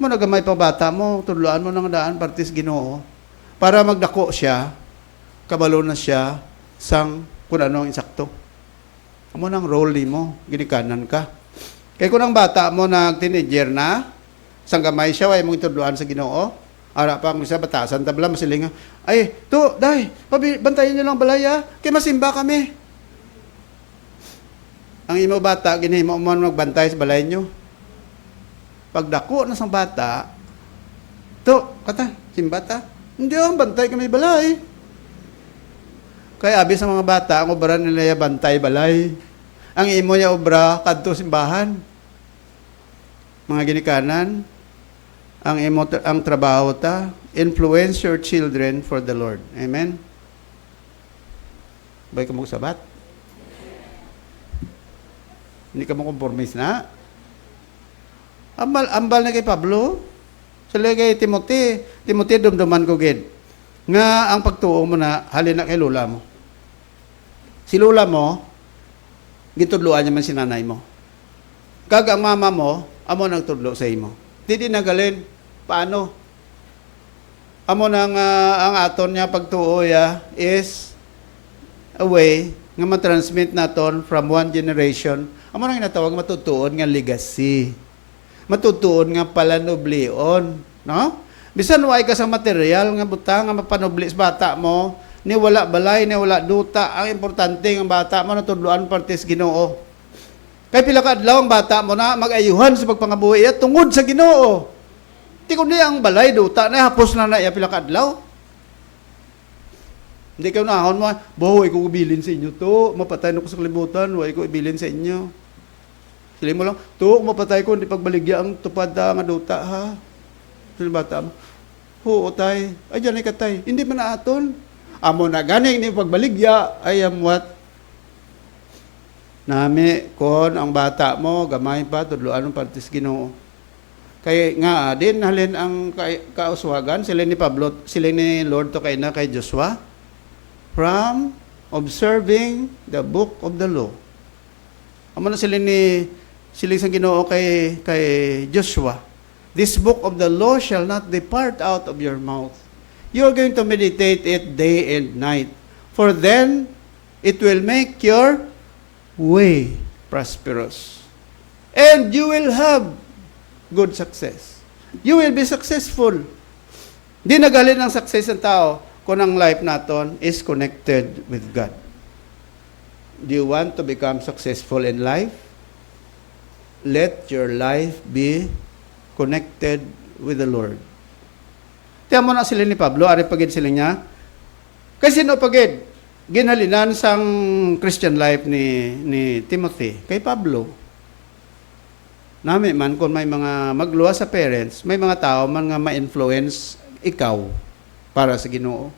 Mo nagamay pa bata mo, tudloan mo ng daan partis Ginoo para magdako siya, kabalo na siya sang kung ano ang insakto. Amo nang role mo, ginikanan ka. Kay kung ang bata mo nag-teenager na, sang gamay siya, way mong tudloan sa Ginoo, ara pa ang isa batasan, tabla masilinga, ay, to, day, bantayan niyo lang balaya, kay masimba kami. Ang imo bata, ginahimo mo magbantay sa balay niyo. Pagdako na sang bata, to, kata, simbata, hindi ang bantay kami balay. Kaya abi sa mga bata, ang obra nila bantay balay. Ang imo niya obra, kadto simbahan. Mga ginikanan, ang trabaho ta, influence your children for the Lord. Amen? Bay ka mo sabat? Hindi ka mo conformist na? Ambal na kay Pablo. Sila kay Timothy. Timothy, dumduman ko gid. Nga ang pagtuo mo na, halin na kay lula mo. Si lula mo, gitudloan niya man si nanay mo. Kag ang mama mo, amo nang tudlo sa imo. Di nagalin. Paano? Amo nang ang aton niya pagtuo ya is a way nga matransmit naton from one generation. Amo nang ginatawag matutuon nga legacy. Matutuon nga palanublion, no? Bisan way ka sa material nga butang nga mapanubli sa bata mo, ni wala balay, ni wala duta, ang importante nga bata mo natudloan partes Ginoo. Kay pila ka adlaw ang bata mo na mag-ayuhan sa pagpangabuhi at tungod sa Ginoo. Di kundi ang balay duta na hapos na iya pila ka adlaw. Hindi kayo nahon mo, boy ko ibilin sa inyo to, mapatay na ko sa kalibutan, way ko ibilin sa inyo. Sili mo lang, to, mapatay ko, hindi pagbaligya ang tupad nga duta, ha? Sili bata mo, oo, tay, ay, dyan ay katay, hindi man naaton. Amo na ganing, hindi pagbaligya, I am what? Nami, kon, ang bata mo, gamay pa, tudloan ng partis Ginoo. Kaya nga, din, halin ang kauswagan, sila ni Pablo, sila ni Lord to kay na kay Joshua, from observing the book of the law. Amo na sila ni sila sa Ginoo kay Joshua. This book of the law shall not depart out of your mouth. You are going to meditate it day and night. For then it will make your way prosperous. And you will have good success. You will be successful. Di nagalin ang success ng tao kung ang life naton is connected with God. Do you want to become successful in life? Let your life be connected with the Lord. Tiyan mo na sila ni Pablo, ari pagid sila niya. Kasi sino pagid? Ginhalinan sang Christian life ni Timothy, kay Pablo. Nami man, kung may mga magluwa sa parents, may mga tao man nga ma-influence ikaw para sa Ginoo.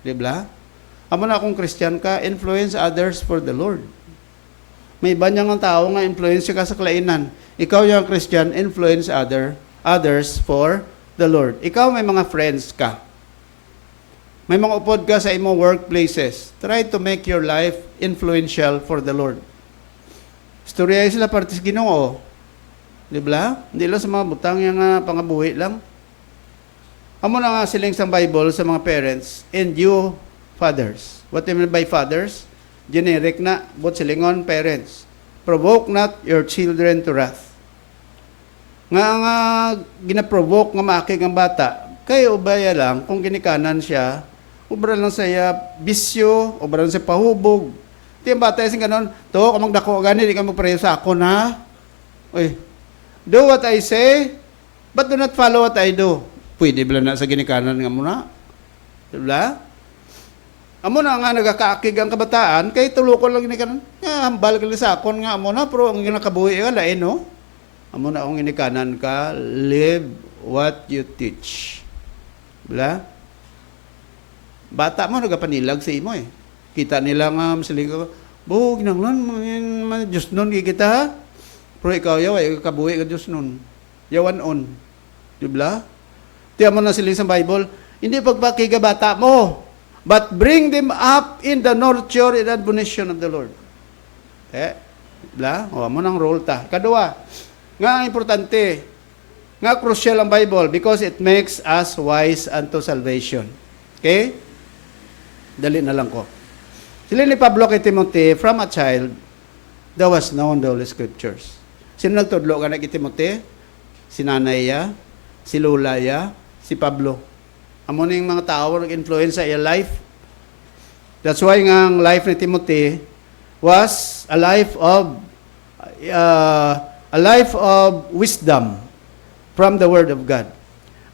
Diba? Amo na kung Christian ka, influence others for the Lord. May iba niyang tao nga influence ka sa kalainan. Ikaw yung Christian, influence others for the Lord. Ikaw may mga friends ka. May mga upod ka sa imong workplaces. Try to make your life influential for the Lord. Storya sila partis Ginoo. Diba? Hindi lang sa mga butang yung pangabuhi lang. Amo na nga siling sa Bible sa mga parents, and you, fathers. What do you mean by fathers? Generic na, but silingon, parents. Provoke not your children to wrath. Nga ginaprovoke nga maakig ang bata, kayo ubaya lang, kung ginikanan siya, ubra lang saya bisyo, ubra lang sa pahubog. Ito yung bata yung ganon, to, kamang dako gani, di ka magpareho sa ako na. Uy, do what I say, but do not follow what I do. Pwede ba na sa ginikanan nga muna? Diba? Amo na nga nagakaakig ang kabataan, kay tulukon lang ginikanan. Nga, hambal ka sa akon nga amo na, pero ang ginakabuhi ka, lain no? Amo na akong ginikanan ka, live what you teach. Diba? Bata mo, nagapanilag sa imo eh. Kita nila nga, masilig ka, bo, ginanglan, Diyos nun, kita ha? Pero ikaw, yaw, ay kabuhi ka Diyos nun. Yawan on. Diba? Tiyan mo na sila sa Bible, hindi pagpakiga bata mo, but bring them up in the nurture and admonition of the Lord. Diba? O, mo nang role ta. Kadua, nga importante, nga crucial ang Bible because it makes us wise unto salvation. Okay? Dali na lang ko. Sila ni Pablo kay Timothy, from a child, thou was known the Holy Scriptures. Sino nagtudlo ka na kay Timothy? Si nanay ya, si lola ya, si Pablo. Amo na yung mga tao nag-influence sa iya life. That's why nga ang life ni Timothy was a life of wisdom from the Word of God.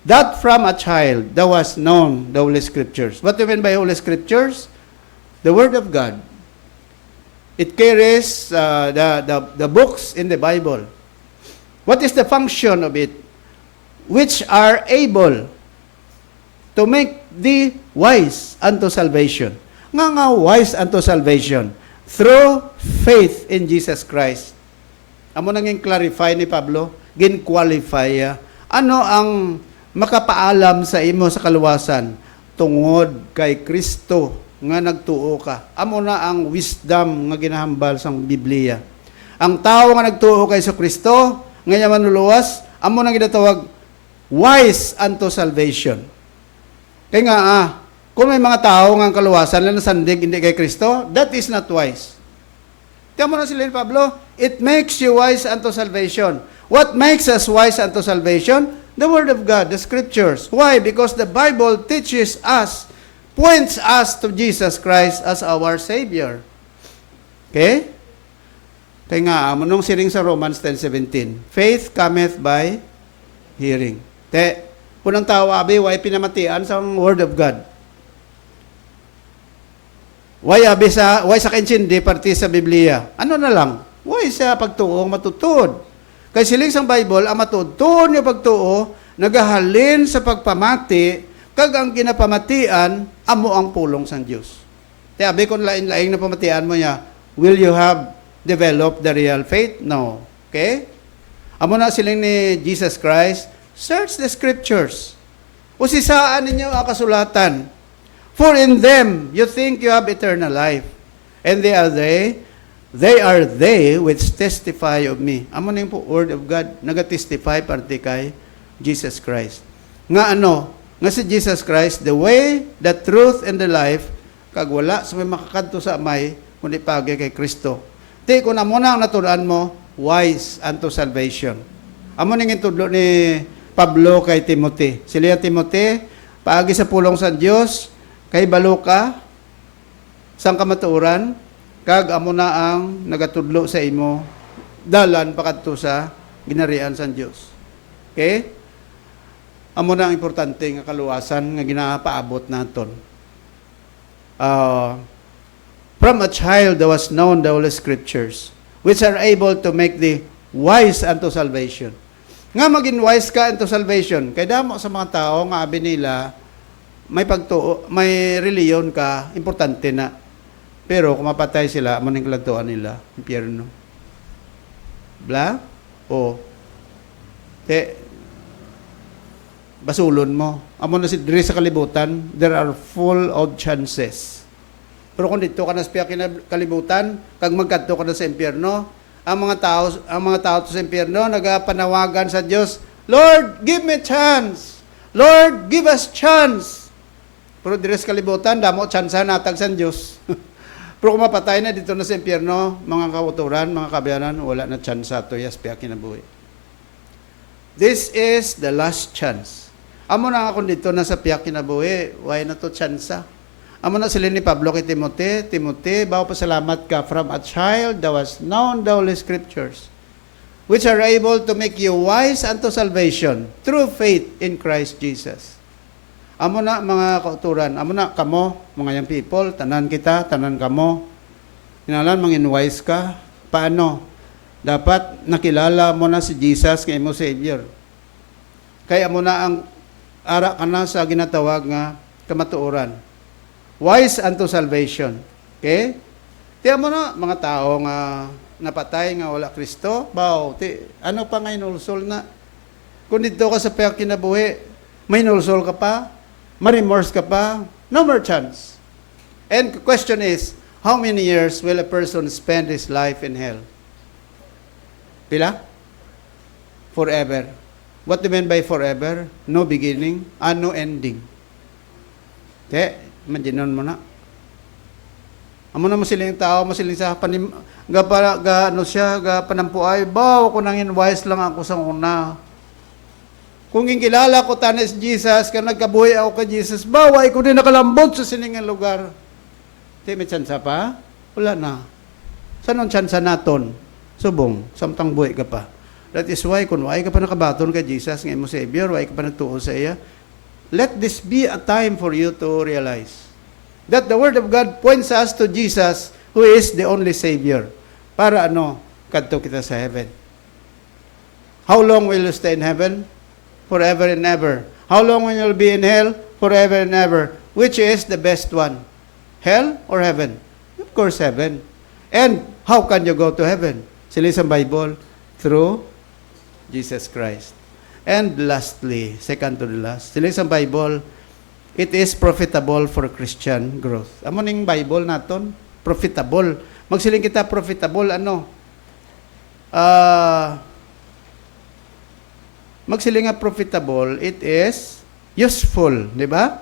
That from a child that was known the Holy Scriptures. What do you mean by Holy Scriptures? The Word of God. It carries the books in the Bible. What is the function of it? which are able to make thee wise unto salvation. Nga wise unto salvation through faith in Jesus Christ. Amo nang clarify ni Pablo, gin-qualify ano ang makapaalam sa imo sa kaluwasan tungod kay Kristo nga nagtuo ka. Amo na ang wisdom nga ginahambal sa Biblia. Ang tao nga nagtuo kay Kristo nga manluluwas, amo nang ginatawag wise unto salvation. Kaya nga, kung may mga tao nga kaluwasan na nasandig hindi kay Kristo, that is not wise. Tiyan mo na sila ni Pablo, it makes you wise unto salvation. What makes us wise unto salvation? The Word of God, the Scriptures. Why? Because the Bible teaches us, points us to Jesus Christ as our Savior. Okay? Kaya nga, nung siring sa Romans 10:17, faith cometh by hearing. Punang tao, abi, why pinamatian sa Word of God? Why sa kinsindi, parti sa Biblia? Ano na lang? Why sa pagtuong matutod? Kaya siling sang Bible, ang matutod niyo pagtuo, nagahalin sa pagpamati, kag ang kinapamatian, amo ang pulong sang Diyos. Kaya abi, kung lain-laing na pamatian mo niya, will you have developed the real faith? No. Okay? Amo na siling ni Jesus Christ, search the Scriptures. Usisaan ninyo ang kasulatan. For in them you think you have eternal life. And they are they which testify of me. Amo na yung Word of God, nagatestify parte kay Jesus Christ. Nga nga si Jesus Christ, the way, the truth, and the life, kag wala sa may makakadto sa amay, kundi pagi kay Kristo. Di kung amo na ang naturan mo, wise unto salvation. Amo ning itudlo ni Pablo kay Timothy. Sila Timothy, paagi sa pulong sa Dios, kay balo ka, sang kamatuoran, kag amo na ang nagatudlo sa imo, dalan pakadto sa ginarian sa Dios. Okay? Amo na ang importante nga kaluwasan nga ginapaabot naton. From a child there was known the Holy Scriptures, which are able to make thee wise unto salvation. Nga maging wise ka unto salvation, kay damo sa mga tao nga abi nila, may pagtuo, may reliyon ka, importante na. Pero kung mapatay sila, maning kalagtuan nila, impyerno. Bla? O. Basulon mo. Amo na si diri sa kalibutan, there are full of chances. Pero kung dito ka na sa kalibutan, kag magkadto ka na sa impyerno, ang mga tao sa impyerno nagapanawagan sa Dios, Lord, give me chance. Lord, give us chance. Pero diri sa kalibutan, damo tsansa natag sa Dios. Pero kung mapatay na dito na sa impyerno, mga kauturan, mga kabayanan, wala na tsansa to yas piya kinabuhi. This is the last chance. Amo na ako dito na sa piya kinabuhi, why na to tsansa? Amo na sila ni Pablo kay Timothy, bawo pasalamat ka, from a child thou was known the Holy Scriptures, which are able to make you wise unto salvation through faith in Christ Jesus. Amo na mga kauturan, amo na kamo, mga young people, tanan kita, tanan kamo. Hinalan, mangin wise ka. Paano? Dapat nakilala mo na si Jesus kay mo Savior. Kaya mo na ang ara ka na sa ginatawag nga kamatuoran. Wise unto salvation. Okay? Tiyan mo na, mga tao nga napatay nga wala Kristo, ano pa nga inulsol na? Kung dito ka sa piyang kinabuhi, may inulsol ka pa, ma-remorse ka pa, no more chance. And the question is, how many years will a person spend his life in hell? Pila? Forever. What do you mean by forever? No beginning and no ending. Imagine mo na. Amo na mo siling tao, mo siling sa panampuay, bawo ko nangin wise lang ako sa una. Kung kilala ko tanis Jesus, ka nagkabuhi ako kay Jesus, baway ko din nakalambot sa siningang lugar. May tsansa pa? Wala na. Saan ang tsansa naton? Subong, samtang buhi ka pa. That is why, kung why ka pa nakabaton kay Jesus, ngayon mo Savior, why ka pa nagtuo sa iya, let this be a time for you to realize that the Word of God points us to Jesus, who is the only Savior. Para kadto kita sa heaven. How long will you stay in heaven? Forever and ever. How long will you be in hell? Forever and ever. Which is the best one? Hell or heaven? Of course, heaven. And how can you go to heaven? Sila sa Bible? Through Jesus Christ. And lastly, second to the last, sila sa Bible, it is profitable for Christian growth. Amo ning Bible naton, profitable. Magsiling kita profitable, ano? Magsiling nga profitable, it is useful, di ba?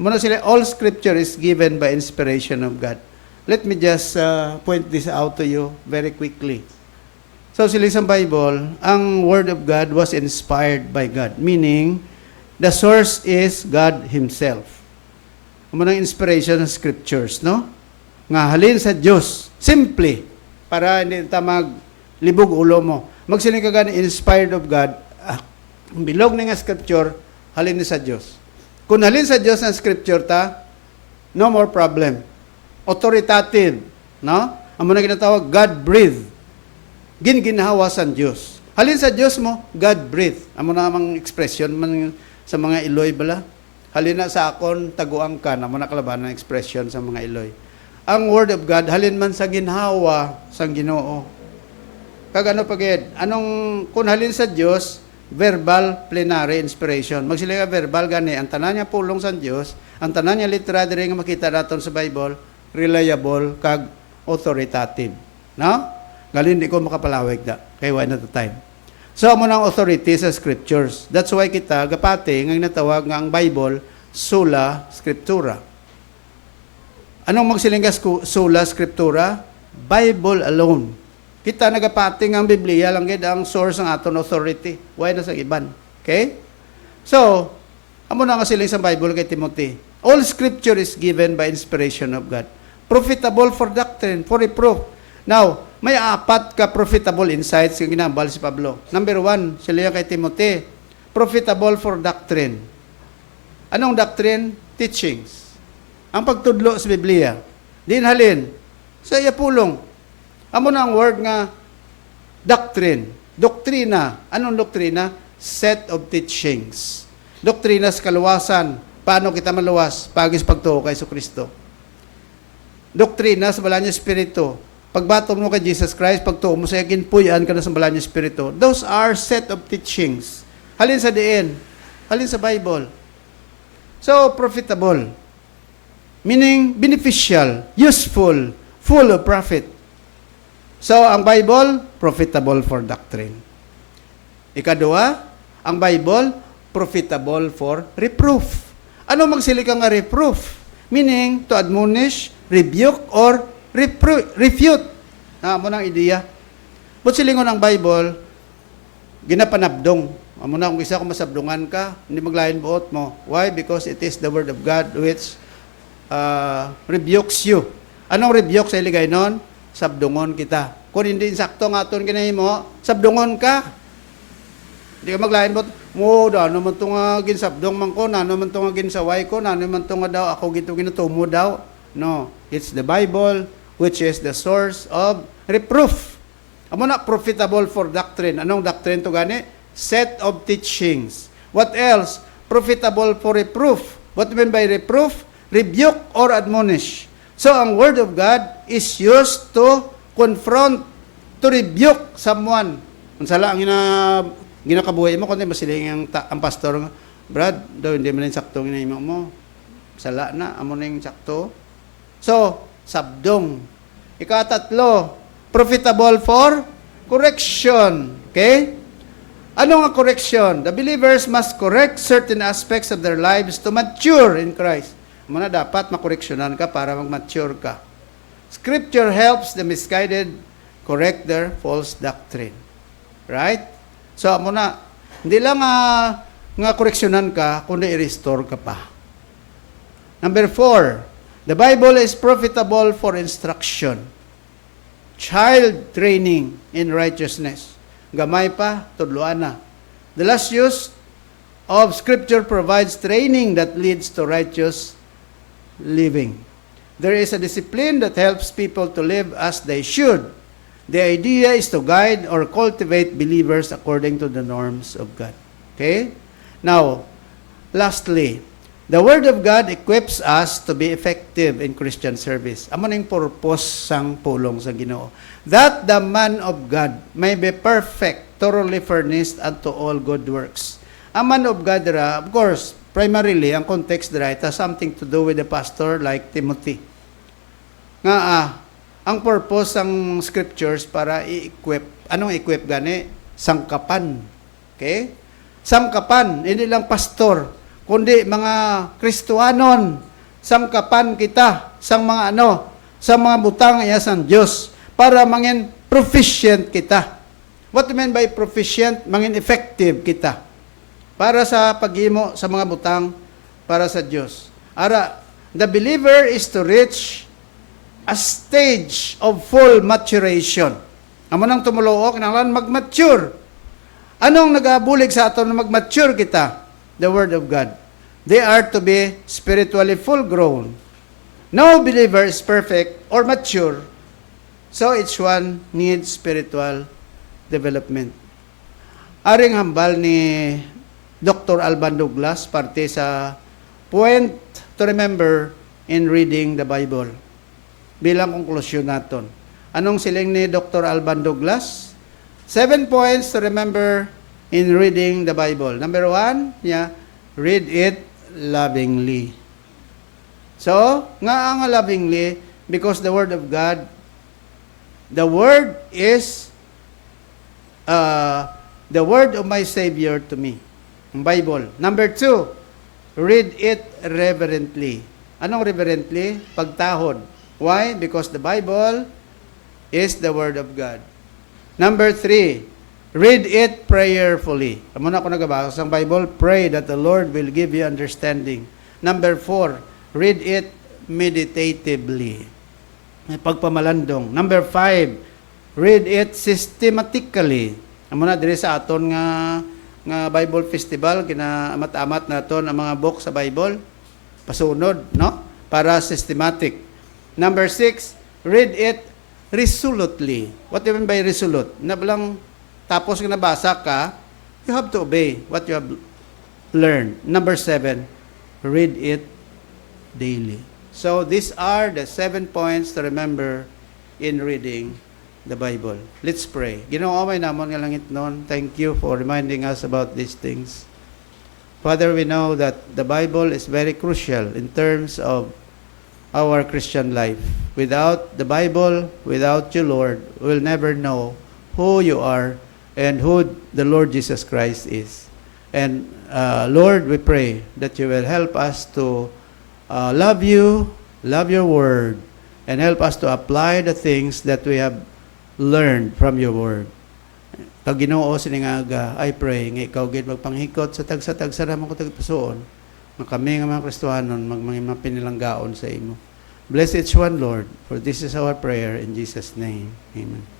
Muna sila, all scripture is given by inspiration of God. Let me just point this out to you very quickly. So sila sa Bible, ang Word of God was inspired by God, meaning the source is God Himself. Munang inspiration ng scriptures, no? Nga halin sa Diyos, simply, para hindi ta maglibog ulo mo. Magsiling ka gani, inspired of God, ang bilog na nga scripture, halin ni sa Diyos. Kung halin sa Diyos ang scripture ta, no more problem. Authoritative, no? Ang muna ginatawag, God-breathed. Ginhawa sa Diyos. Halin sa Diyos mo, God-breathed. Ang muna namang expression man sa mga Iloy bala. Halin na sa akon, taguang ka, na muna kalaban ng expression sa mga Iloy. Ang Word of God, halin man sa ginhawa sa Ginoo. Kagano pagid, kung halin sa Diyos, verbal plenary inspiration. Magsila ka verbal gani, ang tanan niya pulong sa Diyos, ang tanan niya literary nga makita naton sa Bible, reliable kag authoritative. No? Galin di ko makapalawig da. Kay why not the time. So amo nang authority sa scriptures. That's why kita gapati nga natawag nga ang Bible sola scriptura. Anong magsiling ka sola scriptura? Bible alone. Kita nagapati nga ang Biblia lang gid ang source ng aton authority. Why na sa iban? Okay? So, amo na nga siling sa Bible kay Timothy. All scripture is given by inspiration of God. Profitable for doctrine, for reproof. Now, may apat ka profitable insights nga ginambal si Pablo. Number 1, sila kay Timothy, profitable for doctrine. Anong doctrine? Teachings. Ang pagtudlo sa Biblia. Din halin, sa iya pulong. Amo na ang word nga doctrine. Doktrina. Anong doktrina? Set of teachings. Doktrina sa kaluwasan. Paano kita maluwas? Pagis pagtuo kay Kristo. Doktrina sa bala niya Espiritu. Pagbato mo kay Jesus Christ, pagtuo mo sa yakin, puyan ka na sa bala niya Espiritu. Those are set of teachings. Halin sa diin. Halin sa Bible. So, profitable. Meaning, beneficial, useful, full of profit. So, ang Bible, profitable for doctrine. Ikadua, ang Bible, profitable for reproof. Ano magsili ka nga reproof? Meaning, to admonish, rebuke, or refute. Amo nang ideya. But silingon ang Bible, ginapanabdong. Amo na kung isa kung masabdungan ka, hindi maglain buot mo. Why? Because it is the Word of God which rebukes you. Anong rebuke sa iligay nun? Sabdungon kita. Kung hindi insakto nga aton kinahimo, sabdungon ka. Hindi ka maglain buot. Ano man ito nga ginsabdong man ko, ano man ito nga ginsaway ko, ano man ito nga daw, ako gito ginatumo daw. No, it's the Bible which is the source of reproof. Amo na profitable for doctrine. Anong doctrine to gani? Set of teachings. What else? Profitable for reproof. What do you mean by reproof? Rebuke or admonish. So, ang Word of God is used to confront, to rebuke someone. Kung sala ang ginakabuhay mo, kundi masiling ang pastor, Brad, daw hindi mo na yung sakto ginahimo mo. Sala na, amo na yung sakto. So, sabdong. Ikatatlo, profitable for correction. Okay? Ano nga correction? The believers must correct certain aspects of their lives to mature in Christ. Muna dapat makoreksyonan ka para mag-mature ka. Scripture helps the misguided correct their false doctrine. Right? So, muna, hindi lang nga koreksyonan ka, kundi i-restore ka pa. Number 4, the Bible is profitable for instruction. Child training in righteousness. Gamay pa, tudloan na. The last use of Scripture provides training that leads to righteous living. There is a discipline that helps people to live as they should. The idea is to guide or cultivate believers according to the norms of God. Okay? Now, lastly, the Word of God equips us to be effective in Christian service. Amo ning purpose sang pulong sa Ginoo. That the man of God may be perfect, thoroughly furnished unto all good works. A man of God, of course, primarily, ang context dira, it has something to do with the pastor like Timothy. Nga, ang purpose ng scriptures para i-equip. Anong equip gani? Sangkapan. Okay? Sangkapan, hindi lang pastor, kundi mga Kristohanon. Sangkapan kita, sang mga sa mga butang iya sang Diyos, para mangin proficient kita. What do you mean by proficient? Mangin effective kita. Para sa paghimo sa mga butang para sa Diyos. Ara, the believer is to reach a stage of full maturation. Amo nang tumuluok, kinahanglan mag-mature. Anong nagabulig sa aton na mag-mature kita? The Word of God. They are to be spiritually full-grown. No believer is perfect or mature, so each one needs spiritual development. Aring hambal ni Dr. Alban Douglas, parte sa point to remember in reading the Bible. Bilang konklusyon naton. Anong siling ni Dr. Alban Douglas? 7 points to remember in reading the Bible. Number 1, read it lovingly. So, nga ang lovingly, because the Word of God, the Word is the Word of my Savior to me. Ang Bible. Number 2, read it reverently. Anong reverently? Pagtahod. Why? Because the Bible is the Word of God. Number 3, read it prayerfully. Amo na ako nagabasa ng Bible, pray that the Lord will give you understanding. Number 4, read it meditatively. May pagpamalandong. Number 5, read it systematically. Amo na diri sa aton nga Bible Festival, kinaamat-amat naton ang mga book sa Bible. Pasunod, no? Para systematic. Number 6, read it resolutely. What do you mean by resolute? Nabalang tapos na nabasa ka, you have to obey what you have learned. Number 7, read it daily. So these are the 7 points to remember in reading the Bible. Let's pray. Ginoo may namon nga langit noon. Thank you for reminding us about these things. Father, we know that the Bible is very crucial in terms of our Christian life. Without the Bible, without you, Lord, we'll never know who you are and who the Lord Jesus Christ is. And Lord, we pray that you will help us to love you, love your word, and help us to apply the things that we have learned from your word. Kag Ginoo siningaga, I pray nga ikaw gid magpanghikot sa tagsa-tagsa namang ko tagpusoon. Nga kami nga mga Kristohanon mga pinilanggaon sa imo. Bless each one, Lord, for this is our prayer in Jesus' name. Amen.